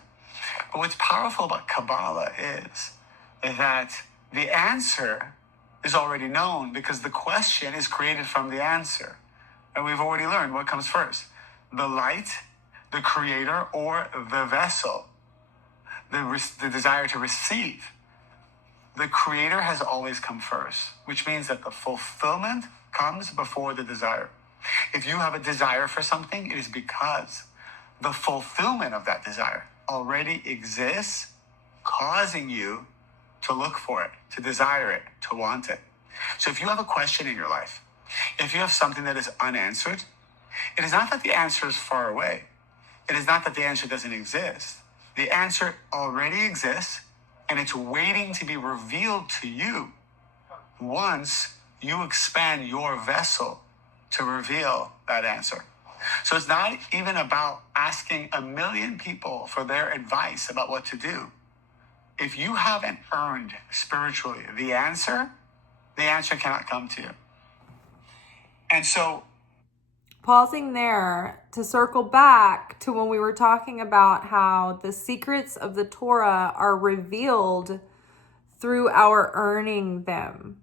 But what's powerful about Kabbalah is that the answer is already known, because the question is created from the answer. And we've already learned what comes first: the light, the creator, or the vessel, the desire to receive. The creator has always come first, which means that the fulfillment comes before the desire. If you have a desire for something, it is because the fulfillment of that desire already exists, causing you to look for it, to desire it, to want it. So if you have a question in your life, if you have something that is unanswered, it is not that the answer is far away. It is not that the answer doesn't exist. The answer already exists, and it's waiting to be revealed to you once you expand your vessel to reveal that answer. So it's not even about asking a million people for their advice about what to do. If you haven't earned spiritually the answer cannot come to you. And so, pausing there to circle back to when we were talking about how the secrets of the Torah are revealed through our earning them,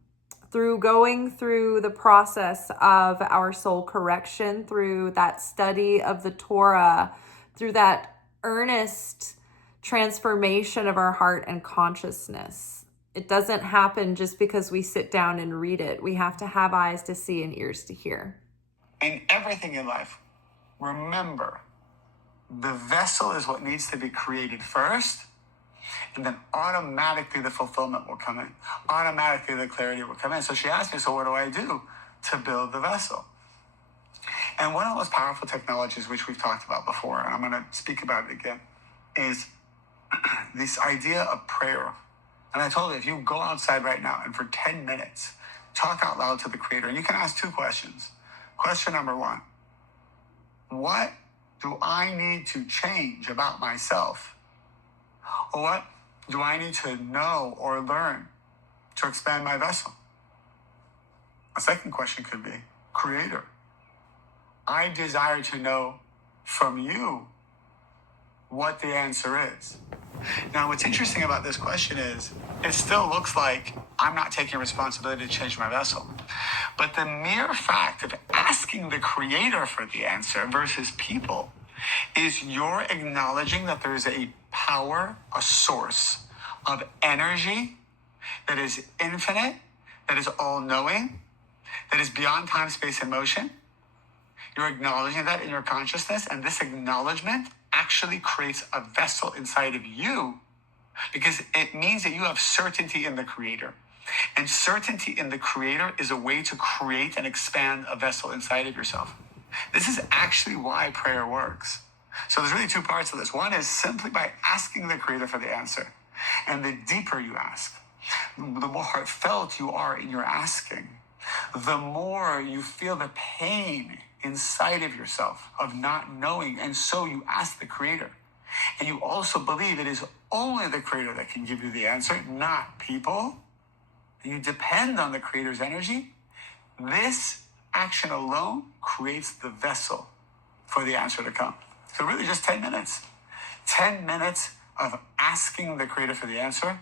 through going through the process of our soul correction, through that study of the Torah, through that earnest transformation of our heart and consciousness. It doesn't happen just because we sit down and read it. We have to have eyes to see and ears to hear. in everything in life, remember, the vessel is what needs to be created first, and then automatically the fulfillment will come in. Automatically the clarity will come in. So she asked me, so what do I do to build the vessel? And one of the most powerful technologies, which we've talked about before, and I'm going to speak about it again, is this idea of prayer. And I told you, if you go outside right now and for 10 minutes, talk out loud to the Creator, and you can ask two questions. Question number one, what do I need to change about myself? Or what do I need to know or learn to expand my vessel? A second question could be, Creator, I desire to know from you what the answer is. Now, what's interesting about this question is it still looks like I'm not taking responsibility to change my vessel. But the mere fact of asking the Creator for the answer versus people is you're acknowledging that there is a power, a source of energy that is infinite, that is all-knowing, that is beyond time, space, and motion. You're acknowledging that in your consciousness, and this acknowledgement actually creates a vessel inside of you because it means that you have certainty in the Creator. And certainty in the Creator is a way to create and expand a vessel inside of yourself. This is actually why prayer works. So there's really two parts to this. One is simply by asking the Creator for the answer. And the deeper you ask, the more heartfelt you are in your asking, the more you feel the pain inside of yourself of not knowing. And so you ask the Creator. And you also believe it is only the Creator that can give you the answer, not people. And you depend on the Creator's energy. This action alone creates the vessel for the answer to come. So really just 10 minutes. 10 minutes of asking the Creator for the answer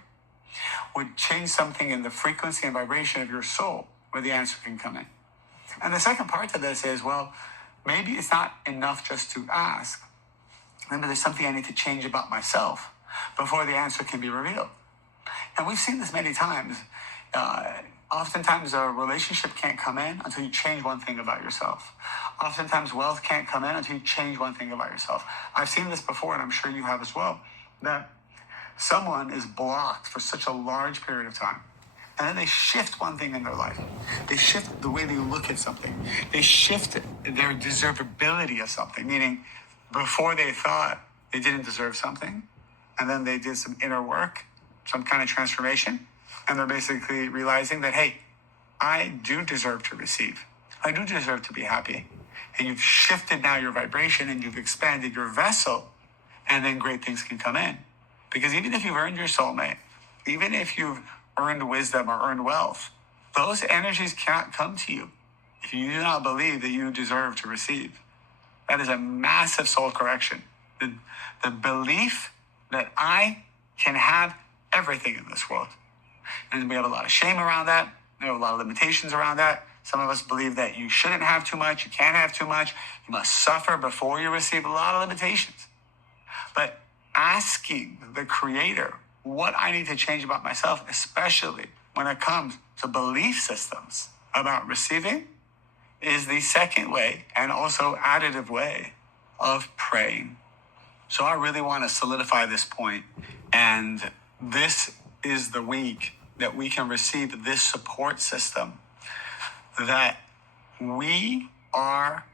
would change something in the frequency and vibration of your soul where the answer can come in. And the second part to this is, well, maybe it's not enough just to ask. Maybe there's something I need to change about myself before the answer can be revealed. And we've seen this many times. Oftentimes a relationship can't come in until you change one thing about yourself. Oftentimes wealth can't come in until you change one thing about yourself. I've seen this before, and I'm sure you have as well, that someone is blocked for such a large period of time. And then they shift one thing in their life. They shift the way they look at something. They shift their deservability of something, meaning before they thought they didn't deserve something, and then they did some inner work, some kind of transformation, and they're basically realizing that, hey, I do deserve to receive. I do deserve to be happy. And you've shifted now your vibration and you've expanded your vessel, and then great things can come in. Because even if you've earned your soulmate, even if you've earned wisdom or earned wealth, those energies cannot come to you if you do not believe that you deserve to receive. That is a massive soul correction. The belief that I can have everything in this world. And we have a lot of shame around that. We have a lot of limitations around that. Some of us believe that you shouldn't have too much, you can't have too much, you must suffer before you receive. A lot of limitations. But asking the Creator what I need to change about myself, especially when it comes to belief systems about receiving, is the second way and also additive way of praying. So I really want to solidify this point, and this is the week that we can receive this support system, that we are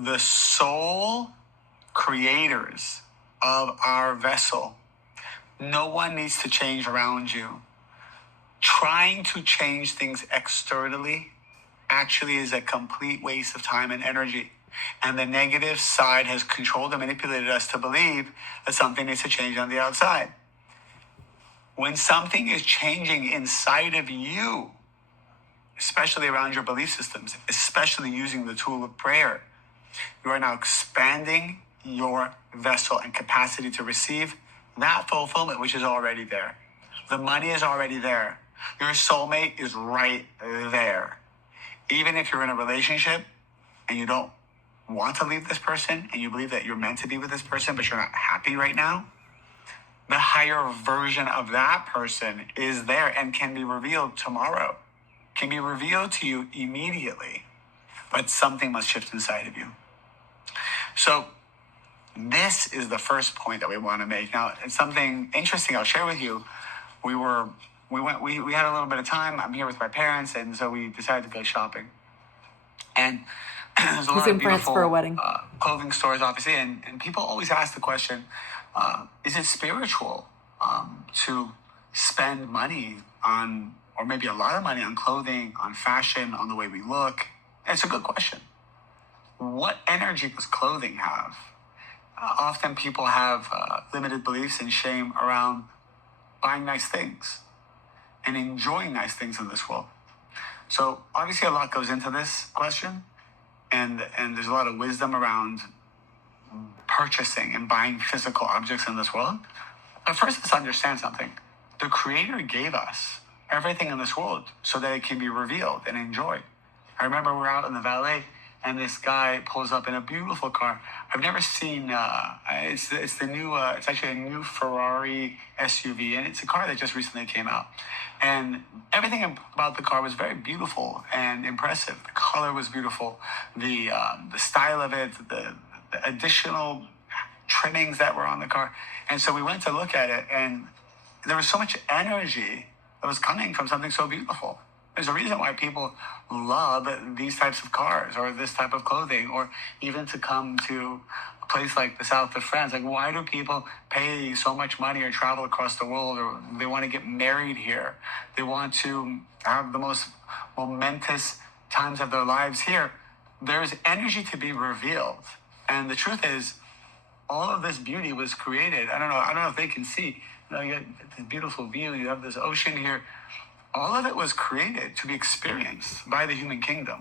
the sole creators of our vessel. No one needs to change around you. Trying to change things externally actually is a complete waste of time and energy. And the negative side has controlled and manipulated us to believe that something needs to change on the outside. When something is changing inside of you, especially around your belief systems, especially using the tool of prayer, you are now expanding your vessel and capacity to receive that fulfillment, which is already there. The money is already there. Your soulmate is right there. Even if you're in a relationship and you don't want to leave this person and you believe that you're meant to be with this person, but you're not happy right now, the higher version of that person is there and can be revealed tomorrow, can be revealed to you immediately, but something must shift inside of you. So this is the first point that we want to make. Now, it's something interesting I'll share with you. We had a little bit of time. I'm here with my parents, and so we decided to go shopping. And there's a lot of beautiful for a wedding. Clothing stores, obviously, and people always ask the question, is it spiritual to spend money on, or maybe a lot of money on clothing, on fashion, on the way we look? And it's a good question. What energy does clothing have? Often people have limited beliefs and shame around buying nice things and enjoying nice things in this world. So obviously a lot goes into this question, and there's a lot of wisdom around purchasing and buying physical objects in this world. But first, let's understand something. The Creator gave us everything in this world so that it can be revealed and enjoyed. I remember we're out in the valet, and this guy pulls up in a beautiful car. I've never seen, it's actually a new Ferrari SUV, and it's a car that just recently came out. And everything about the car was very beautiful and impressive. The color was beautiful, the style of it, the additional trimmings that were on the car. And so we went to look at it, and there was so much energy that was coming from something so beautiful. There's a reason why people love these types of cars or this type of clothing, or even to come to place like the south of France. Like, why do people pay so much money or travel across the world, or they want to get married here? They want to have the most momentous times of their lives here. There's energy to be revealed. And the truth is, all of this beauty was created. I don't know if they can see. You know, you got this beautiful view, you have this ocean here. All of it was created to be experienced by the human kingdom.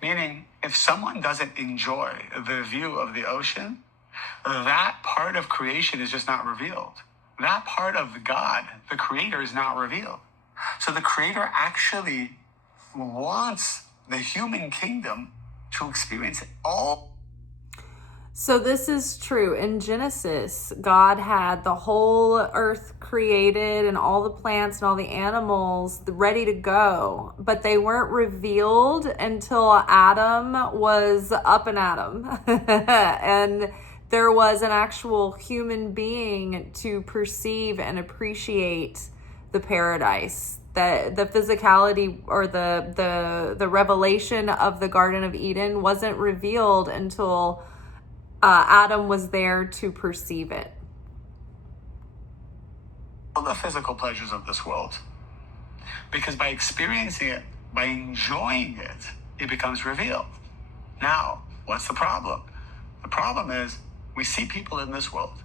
Meaning, if someone doesn't enjoy the view of the ocean, that part of creation is just not revealed. That part of God, the creator, is not revealed. So the creator actually wants the human kingdom to experience it all. So this is true. In Genesis, God had the whole earth created and all the plants and all the animals ready to go, but they weren't revealed until Adam was up and Adam. And there was an actual human being to perceive and appreciate the paradise. That the physicality or the revelation of the Garden of Eden wasn't revealed until Adam was there to perceive it. All the physical pleasures of this world. Because by experiencing it, by enjoying it, it becomes revealed. Now, what's the problem? The problem is we see people in this world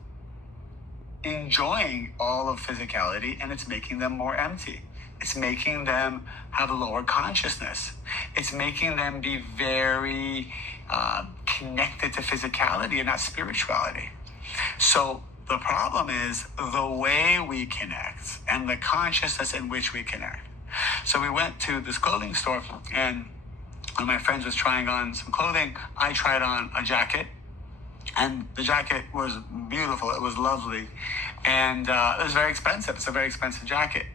enjoying all of physicality, and it's making them more empty. It's making them have a lower consciousness. It's making them be very connected to physicality and not spirituality. So the problem is the way we connect and the consciousness in which we connect. So we went to this clothing store, and one of my friends was trying on some clothing. I tried on a jacket, and the jacket was beautiful. It was lovely. And it was very expensive. It's a very expensive jacket.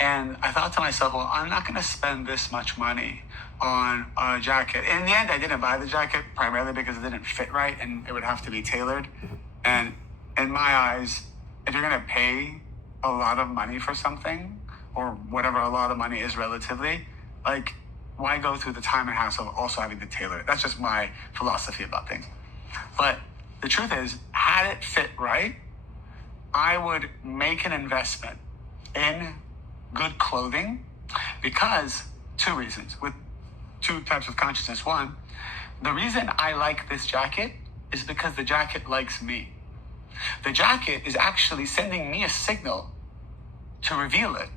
And I thought to myself, well, I'm not going to spend this much money on a jacket. In the end, I didn't buy the jacket primarily because it didn't fit right and it would have to be tailored. And in my eyes, if you're going to pay a lot of money for something, or whatever a lot of money is relatively, like, why go through the time and hassle of also having to tailor it? That's just my philosophy about things. But the truth is, had it fit right, I would make an investment in good clothing because two reasons, with two types of consciousness. One, the reason I like this jacket is because the jacket likes me. The jacket is actually sending me a signal to reveal it.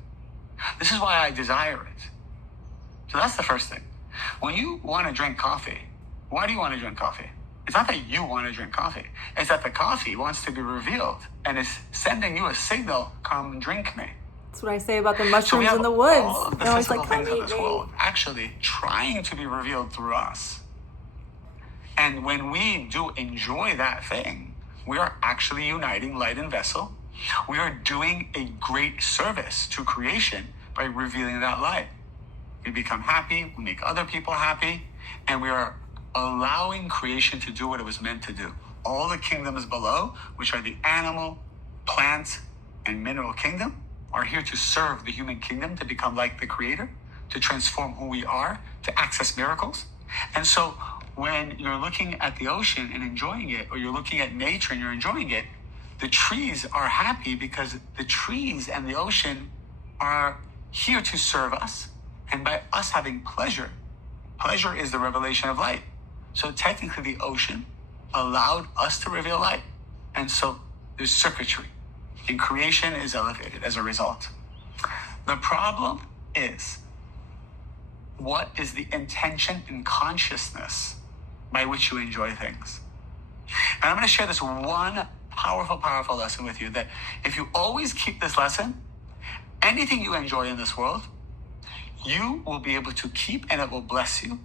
This is why I desire it. So that's the first thing. When you want to drink coffee, why do you want to drink coffee? It's not that you want to drink coffee. It's that the coffee wants to be revealed and is sending you a signal, come drink me. That's what I say about the mushrooms in the woods. All of the physical things of this world actually trying to be revealed through us. And when we do enjoy that thing, we are actually uniting light and vessel. We are doing a great service to creation by revealing that light. We become happy, we make other people happy, and we are allowing creation to do what it was meant to do. All the kingdoms below, which are the animal, plant, and mineral kingdom, are here to serve the human kingdom, to become like the creator, to transform who we are, to access miracles. And so when you're looking at the ocean and enjoying it, or you're looking at nature and you're enjoying it, the trees are happy because the trees and the ocean are here to serve us. And by us having pleasure, pleasure is the revelation of light. So technically the ocean allowed us to reveal light. And so there's circuitry. And creation is elevated as a result. The problem is, what is the intention and consciousness by which you enjoy things? And I'm going to share this one powerful lesson with you, that if you always keep this lesson, anything you enjoy in this world, you will be able to keep and it will bless you.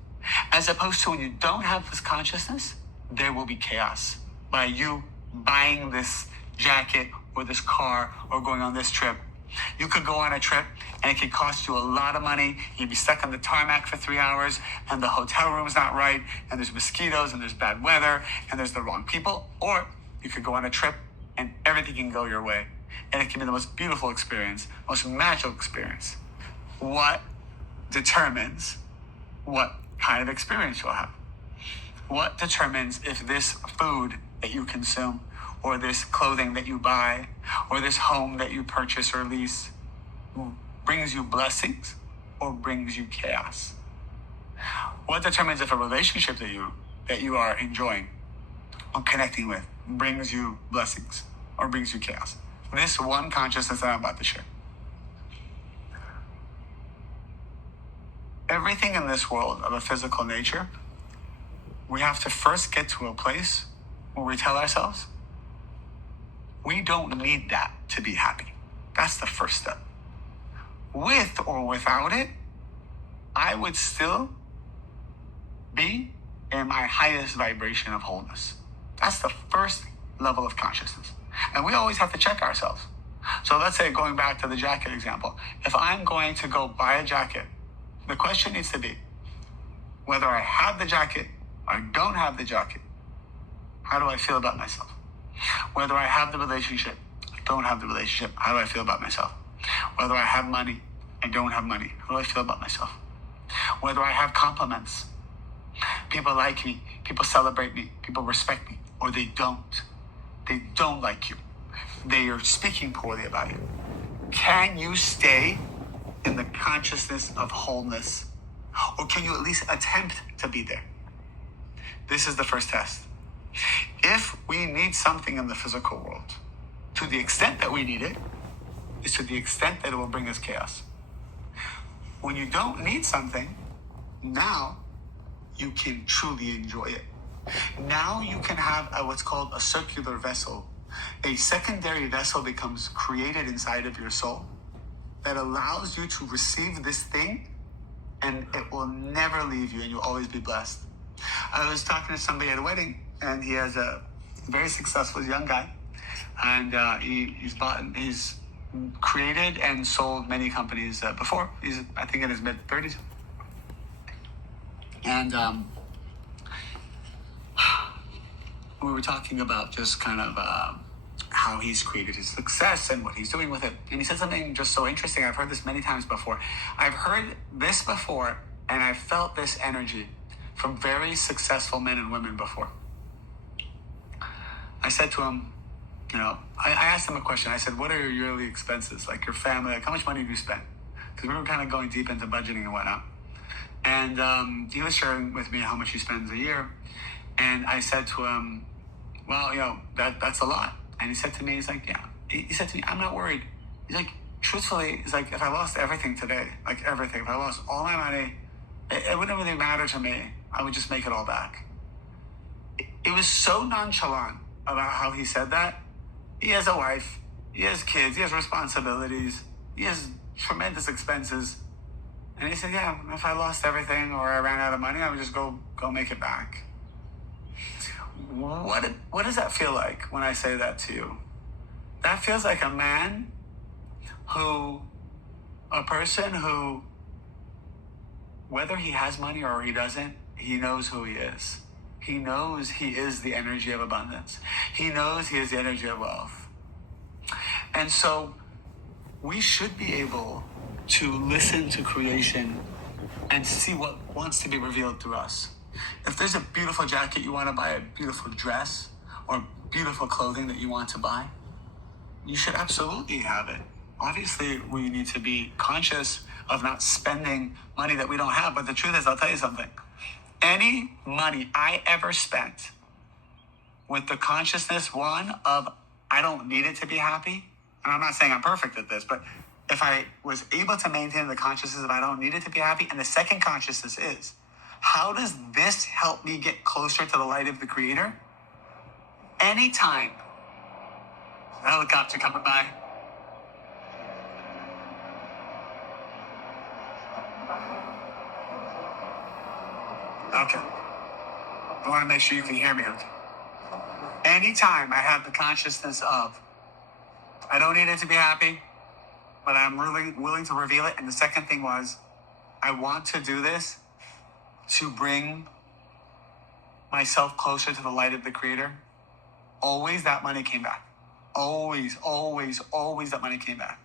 As opposed to when you don't have this consciousness, there will be chaos by you buying this jacket or this car or going on this trip. You could go on a trip and it could cost you a lot of money. You'd be stuck on the tarmac for 3 hours and the hotel room's not right and there's mosquitoes and there's bad weather and there's the wrong people. Or you could go on a trip and everything can go your way. And it can be the most beautiful experience, most magical experience. What determines what kind of experience you'll have? What determines if this food that you consume, or this clothing that you buy, or this home that you purchase or lease brings you blessings or brings you chaos? What determines if a relationship that you are enjoying or connecting with brings you blessings or brings you chaos? This one consciousness that I'm about to share. Everything in this world of a physical nature, we have to first get to a place where we tell ourselves, we don't need that to be happy. That's the first step. With or without it, I would still be in my highest vibration of wholeness. That's the first level of consciousness. And we always have to check ourselves. So let's say, going back to the jacket example, if I'm going to go buy a jacket, the question needs to be, whether I have the jacket or don't have the jacket, how do I feel about myself? Whether I have the relationship, don't have the relationship, how do I feel about myself? Whether I have money, I don't have money, how do I feel about myself? Whether I have compliments, people like me, people celebrate me, people respect me, or they don't. They don't like you. They are speaking poorly about you. Can you stay in the consciousness of wholeness? Or can you at least attempt to be there? This is the first test. If we need something in the physical world, to the extent that we need it, is to the extent that it will bring us chaos. When you don't need something, now you can truly enjoy it. Now you can have what's called a circular vessel. A secondary vessel becomes created inside of your soul that allows you to receive this thing, and it will never leave you, and you'll always be blessed. I was talking to somebody at a wedding, and he has a very successful young guy, and he's created and sold many companies before. He's, I think, in his mid-30s. And we were talking about just kind of how he's created his success and what he's doing with it. And he said something just so interesting. I've heard this many times before. I've heard this before, and I've felt this energy from very successful men and women before. I said to him, I asked him a question. I said, what are your yearly expenses? Like your family, like how much money do you spend? Because we were kind of going deep into budgeting and whatnot. And he was sharing with me how much he spends a year. And I said to him, well, that's a lot. And he said to me, he's like, yeah. He said to me, I'm not worried. He's like, truthfully, he's like, if I lost everything today, like everything, if I lost all my money, it wouldn't really matter to me. I would just make it all back. It was so nonchalant about how he said that. He has a wife, he has kids, he has responsibilities, he has tremendous expenses. And he said, yeah, if I lost everything or I ran out of money, I would just go make it back. What does that feel like when I say that to you? That feels like a person who, whether he has money or he doesn't, he knows who he is. He knows he is the energy of abundance. He knows he is the energy of wealth. And so we should be able to listen to creation and see what wants to be revealed through us. If there's a beautiful jacket you want to buy, a beautiful dress, or beautiful clothing that you want to buy, you should absolutely have it. Obviously, we need to be conscious of not spending money that we don't have. But the truth is, I'll tell you something. Any money I ever spent with the consciousness, one, of I don't need it to be happy, and I'm not saying I'm perfect at this, but if I was able to maintain the consciousness of I don't need it to be happy, and the second consciousness is, how does this help me get closer to the light of the Creator? Anytime a helicopter coming by, okay. I want to make sure you can hear me. Okay. Anytime I have the consciousness of, I don't need it to be happy, but I'm really willing to reveal it. And the second thing was, I want to do this to bring myself closer to the light of the Creator. Always that money came back. Always, always, always that money came back.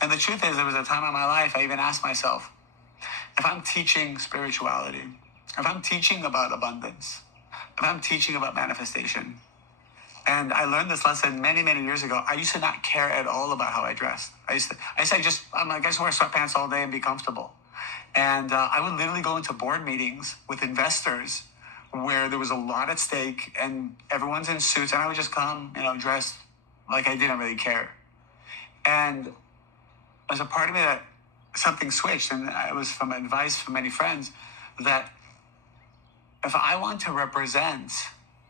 And the truth is, there was a time in my life I even asked myself, if I'm teaching spirituality, if I'm teaching about abundance, if I'm teaching about manifestation, and I learned this lesson many, many years ago, I used to not care at all about how I dressed. I just wear sweatpants all day and be comfortable. And I would literally go into board meetings with investors where there was a lot at stake and everyone's in suits, and I would just come, dressed like I didn't really care. And as a part of me that something switched, and it was from advice from many friends, that if I want to represent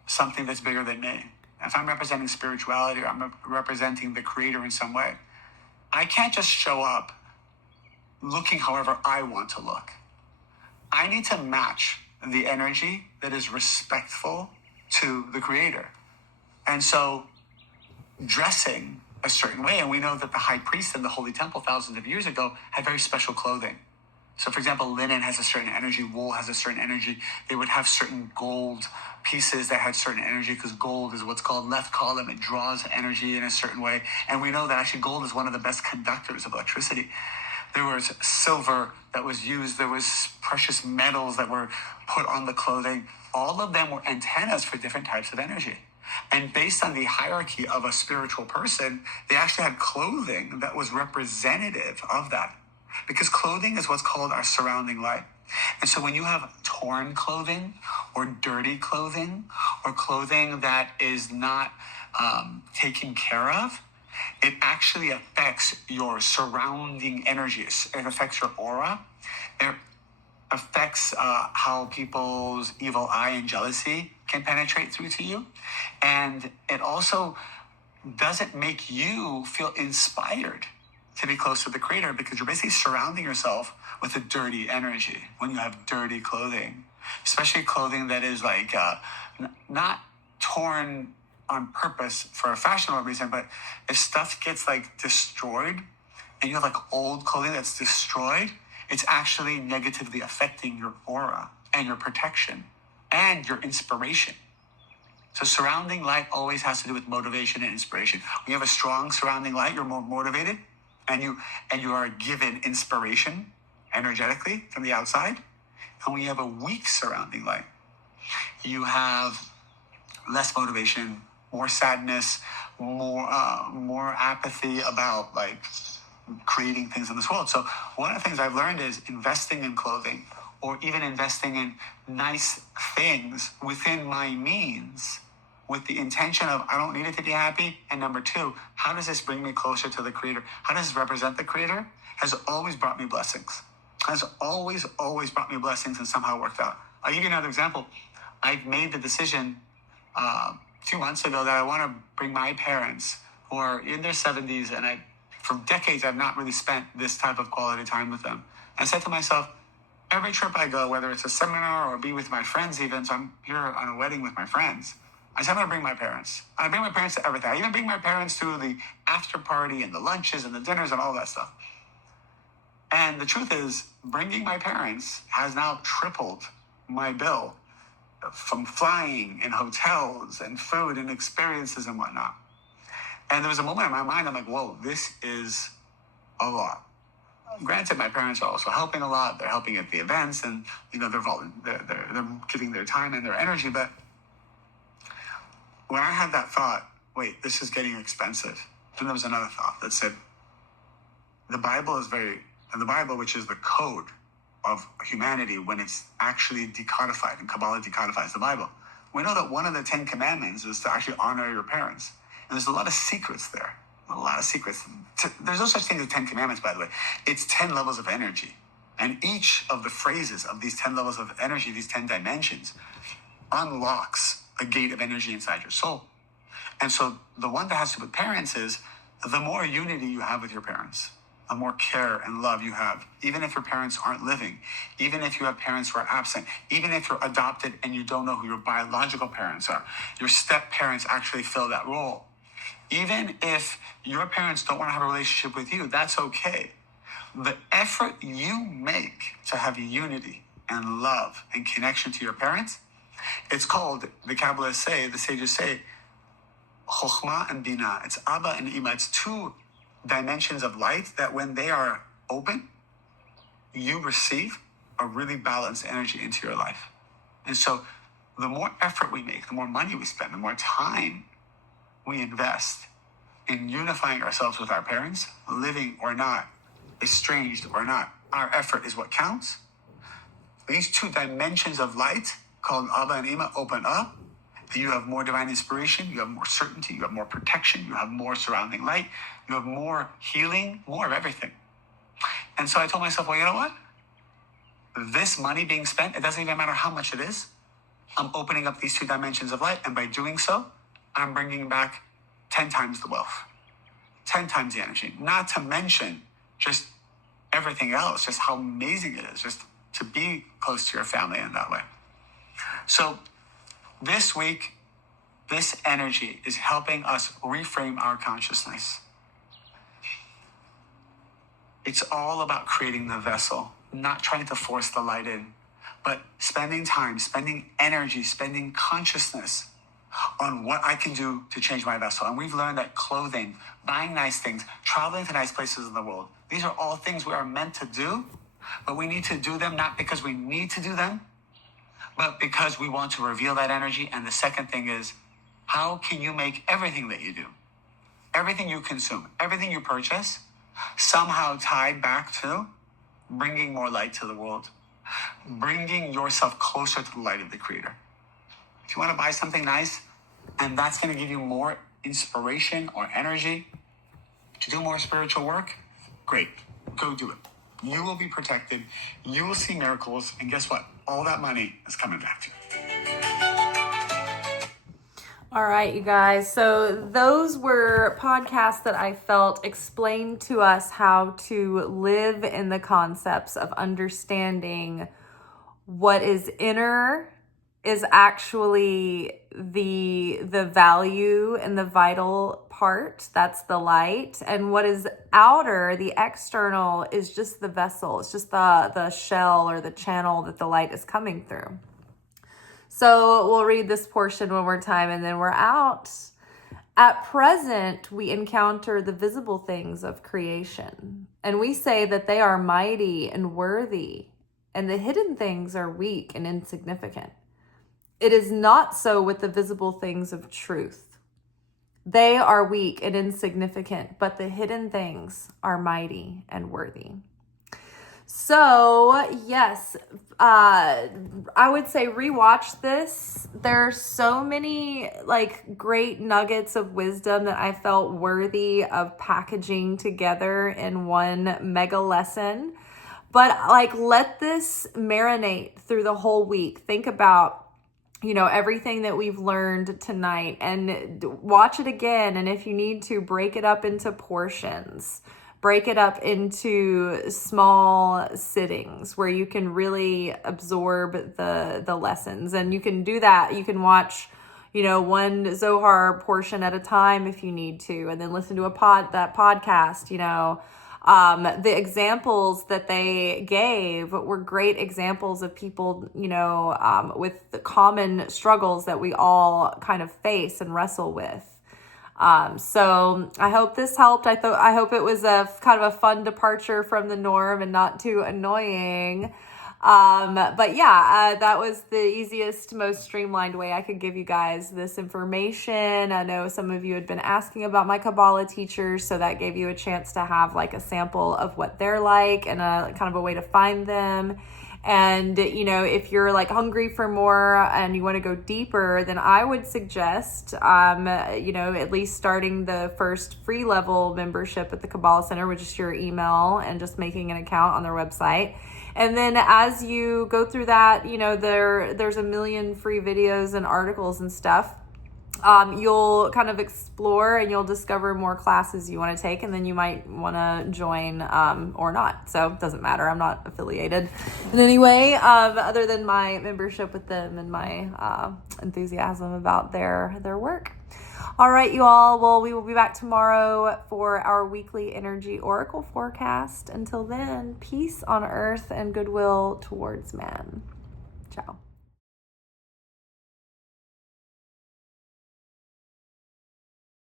something that's bigger than me, if I'm representing spirituality or I'm representing the creator in some way, I can't just show up looking however I want to look. I need to match the energy that is respectful to the creator. And so dressing a certain way, and we know that the high priest in the Holy Temple thousands of years ago had very special clothing. So for example, linen has a certain energy, wool has a certain energy. They would have certain gold pieces that had certain energy because gold is what's called left column. It draws energy in a certain way. And we know that actually gold is one of the best conductors of electricity. There was silver that was used. There was precious metals that were put on the clothing. All of them were antennas for different types of energy. And based on the hierarchy of a spiritual person, they actually had clothing that was representative of that. Because clothing is what's called our surrounding light. And so when you have torn clothing or dirty clothing or clothing that is not taken care of, it actually affects your surrounding energies. It affects your aura. It affects how people's evil eye and jealousy can penetrate through to you. And it also doesn't make you feel inspired to be close to the creator because you're basically surrounding yourself with a dirty energy when you have dirty clothing, especially clothing that is like not torn on purpose for a fashionable reason, but if stuff gets like destroyed and you have like old clothing that's destroyed, it's actually negatively affecting your aura and your protection and your inspiration. So surrounding light always has to do with motivation and inspiration. When you have a strong surrounding light, you're more motivated and you are given inspiration energetically from the outside. And when you have a weak surrounding light, you have less motivation, more sadness, more apathy about like creating things in this world. So one of the things I've learned is investing in clothing or even investing in nice things within my means with the intention of I don't need it to be happy. And number two, how does this bring me closer to the creator? How does this represent the creator? Has always brought me blessings. Has always brought me blessings and somehow worked out. I'll give you another example. I've made the decision 2 months ago that I want to bring my parents who are in their 70s and for decades I've not really spent this type of quality time with them. I said to myself, every trip I go, whether it's a seminar or be with my friends even, so I'm here on a wedding with my friends, I said I'm going to bring my parents. I bring my parents to everything. I even bring my parents to the after party and the lunches and the dinners and all that stuff. And the truth is, bringing my parents has now tripled my bill from flying and hotels and food and experiences and whatnot. And there was a moment in my mind, I'm like, whoa, this is a lot. Granted, my parents are also helping a lot. They're helping at the events and, they're giving their time and their energy. But when I had that thought, wait, this is getting expensive, then there was another thought that said, the Bible, which is the code of humanity when it's actually decodified, and Kabbalah decodifies the Bible. We know that one of the 10 commandments is to actually honor your parents. And there's a lot of secrets there. A lot of secrets. There's no such thing as 10 commandments, by the way. It's 10 levels of energy. And each of the phrases of these 10 levels of energy, these 10 dimensions, unlocks a gate of energy inside your soul. And so the one that has to do with parents is the more unity you have with your parents, the more care and love you have, even if your parents aren't living, even if you have parents who are absent, even if you're adopted and you don't know who your biological parents are, your step parents actually fill that role. Even if your parents don't want to have a relationship with you, that's okay. The effort you make to have unity and love and connection to your parents, it's called, the Kabbalists say, the sages say, Chokhmah and Binah. It's Abba and Ima. It's two dimensions of light that when they are open, you receive a really balanced energy into your life. And so the more effort we make, the more money we spend, the more time we invest in unifying ourselves with our parents, living or not, estranged or not. Our effort is what counts. These two dimensions of light called Abba and Ima open up. You have more divine inspiration, you have more certainty, you have more protection, you have more surrounding light, you have more healing, more of everything. And so I told myself, well, you know what? This money being spent, it doesn't even matter how much it is. I'm opening up these two dimensions of light, and by doing so, I'm bringing back 10 times the wealth, 10 times the energy, not to mention just everything else, just how amazing it is just to be close to your family in that way. So this week, this energy is helping us reframe our consciousness. It's all about creating the vessel, not trying to force the light in, but spending time, spending energy, spending consciousness on what I can do to change my vessel. And we've learned that clothing, buying nice things, traveling to nice places in the world, these are all things we are meant to do, but we need to do them not because we need to do them, but because we want to reveal that energy. And the second thing is, how can you make everything that you do, everything you consume, everything you purchase, somehow tied back to bringing more light to the world, bringing yourself closer to the light of the Creator. If you want to buy something nice, and that's going to give you more inspiration or energy to do more spiritual work, great, go do it. You will be protected, you will see miracles, and guess what? All that money is coming back to you. All right, you guys. So those were podcasts that I felt explained to us how to live in the concepts of understanding what is inner is actually the value and the vital part. That's the light. And what is outer, the external, is just the vessel. It's just the shell or the channel that the light is coming through. So we'll read this portion one more time and then we're out. At present, we encounter the visible things of creation, and we say that they are mighty and worthy, and the hidden things are weak and insignificant. It is not so with the visible things of truth. They are weak and insignificant, but the hidden things are mighty and worthy. So, yes, I would say rewatch this. There's so many great nuggets of wisdom that I felt worthy of packaging together in one mega lesson. But let this marinate through the whole week. Think about everything that we've learned tonight and watch it again. And if you need to, break it up into portions. Break it up into small sittings where you can really absorb the lessons. And you can do that. You can watch, one Zohar portion at a time if you need to, and then listen to that podcast, The examples that they gave were great examples of people, with the common struggles that we all kind of face and wrestle with. So I hope this helped. I hope it was a kind of a fun departure from the norm and not too annoying. But yeah, that was the easiest, most streamlined way I could give you guys this information. I know some of you had been asking about my Kabbalah teachers, so that gave you a chance to have a sample of what they're like and a kind of a way to find them. And, if you're hungry for more and you want to go deeper, then I would suggest, at least starting the first free level membership at the Kabbalah Center, which is your email and just making an account on their website. And then as you go through that, there's a million free videos and articles and stuff. You'll kind of explore and you'll discover more classes you want to take, and then you might want to join or not. So it doesn't matter. I'm not affiliated in any way other than my membership with them and my enthusiasm about their work. All right, you all. Well, we will be back tomorrow for our weekly energy oracle forecast. Until then, peace on earth and goodwill towards man. Ciao.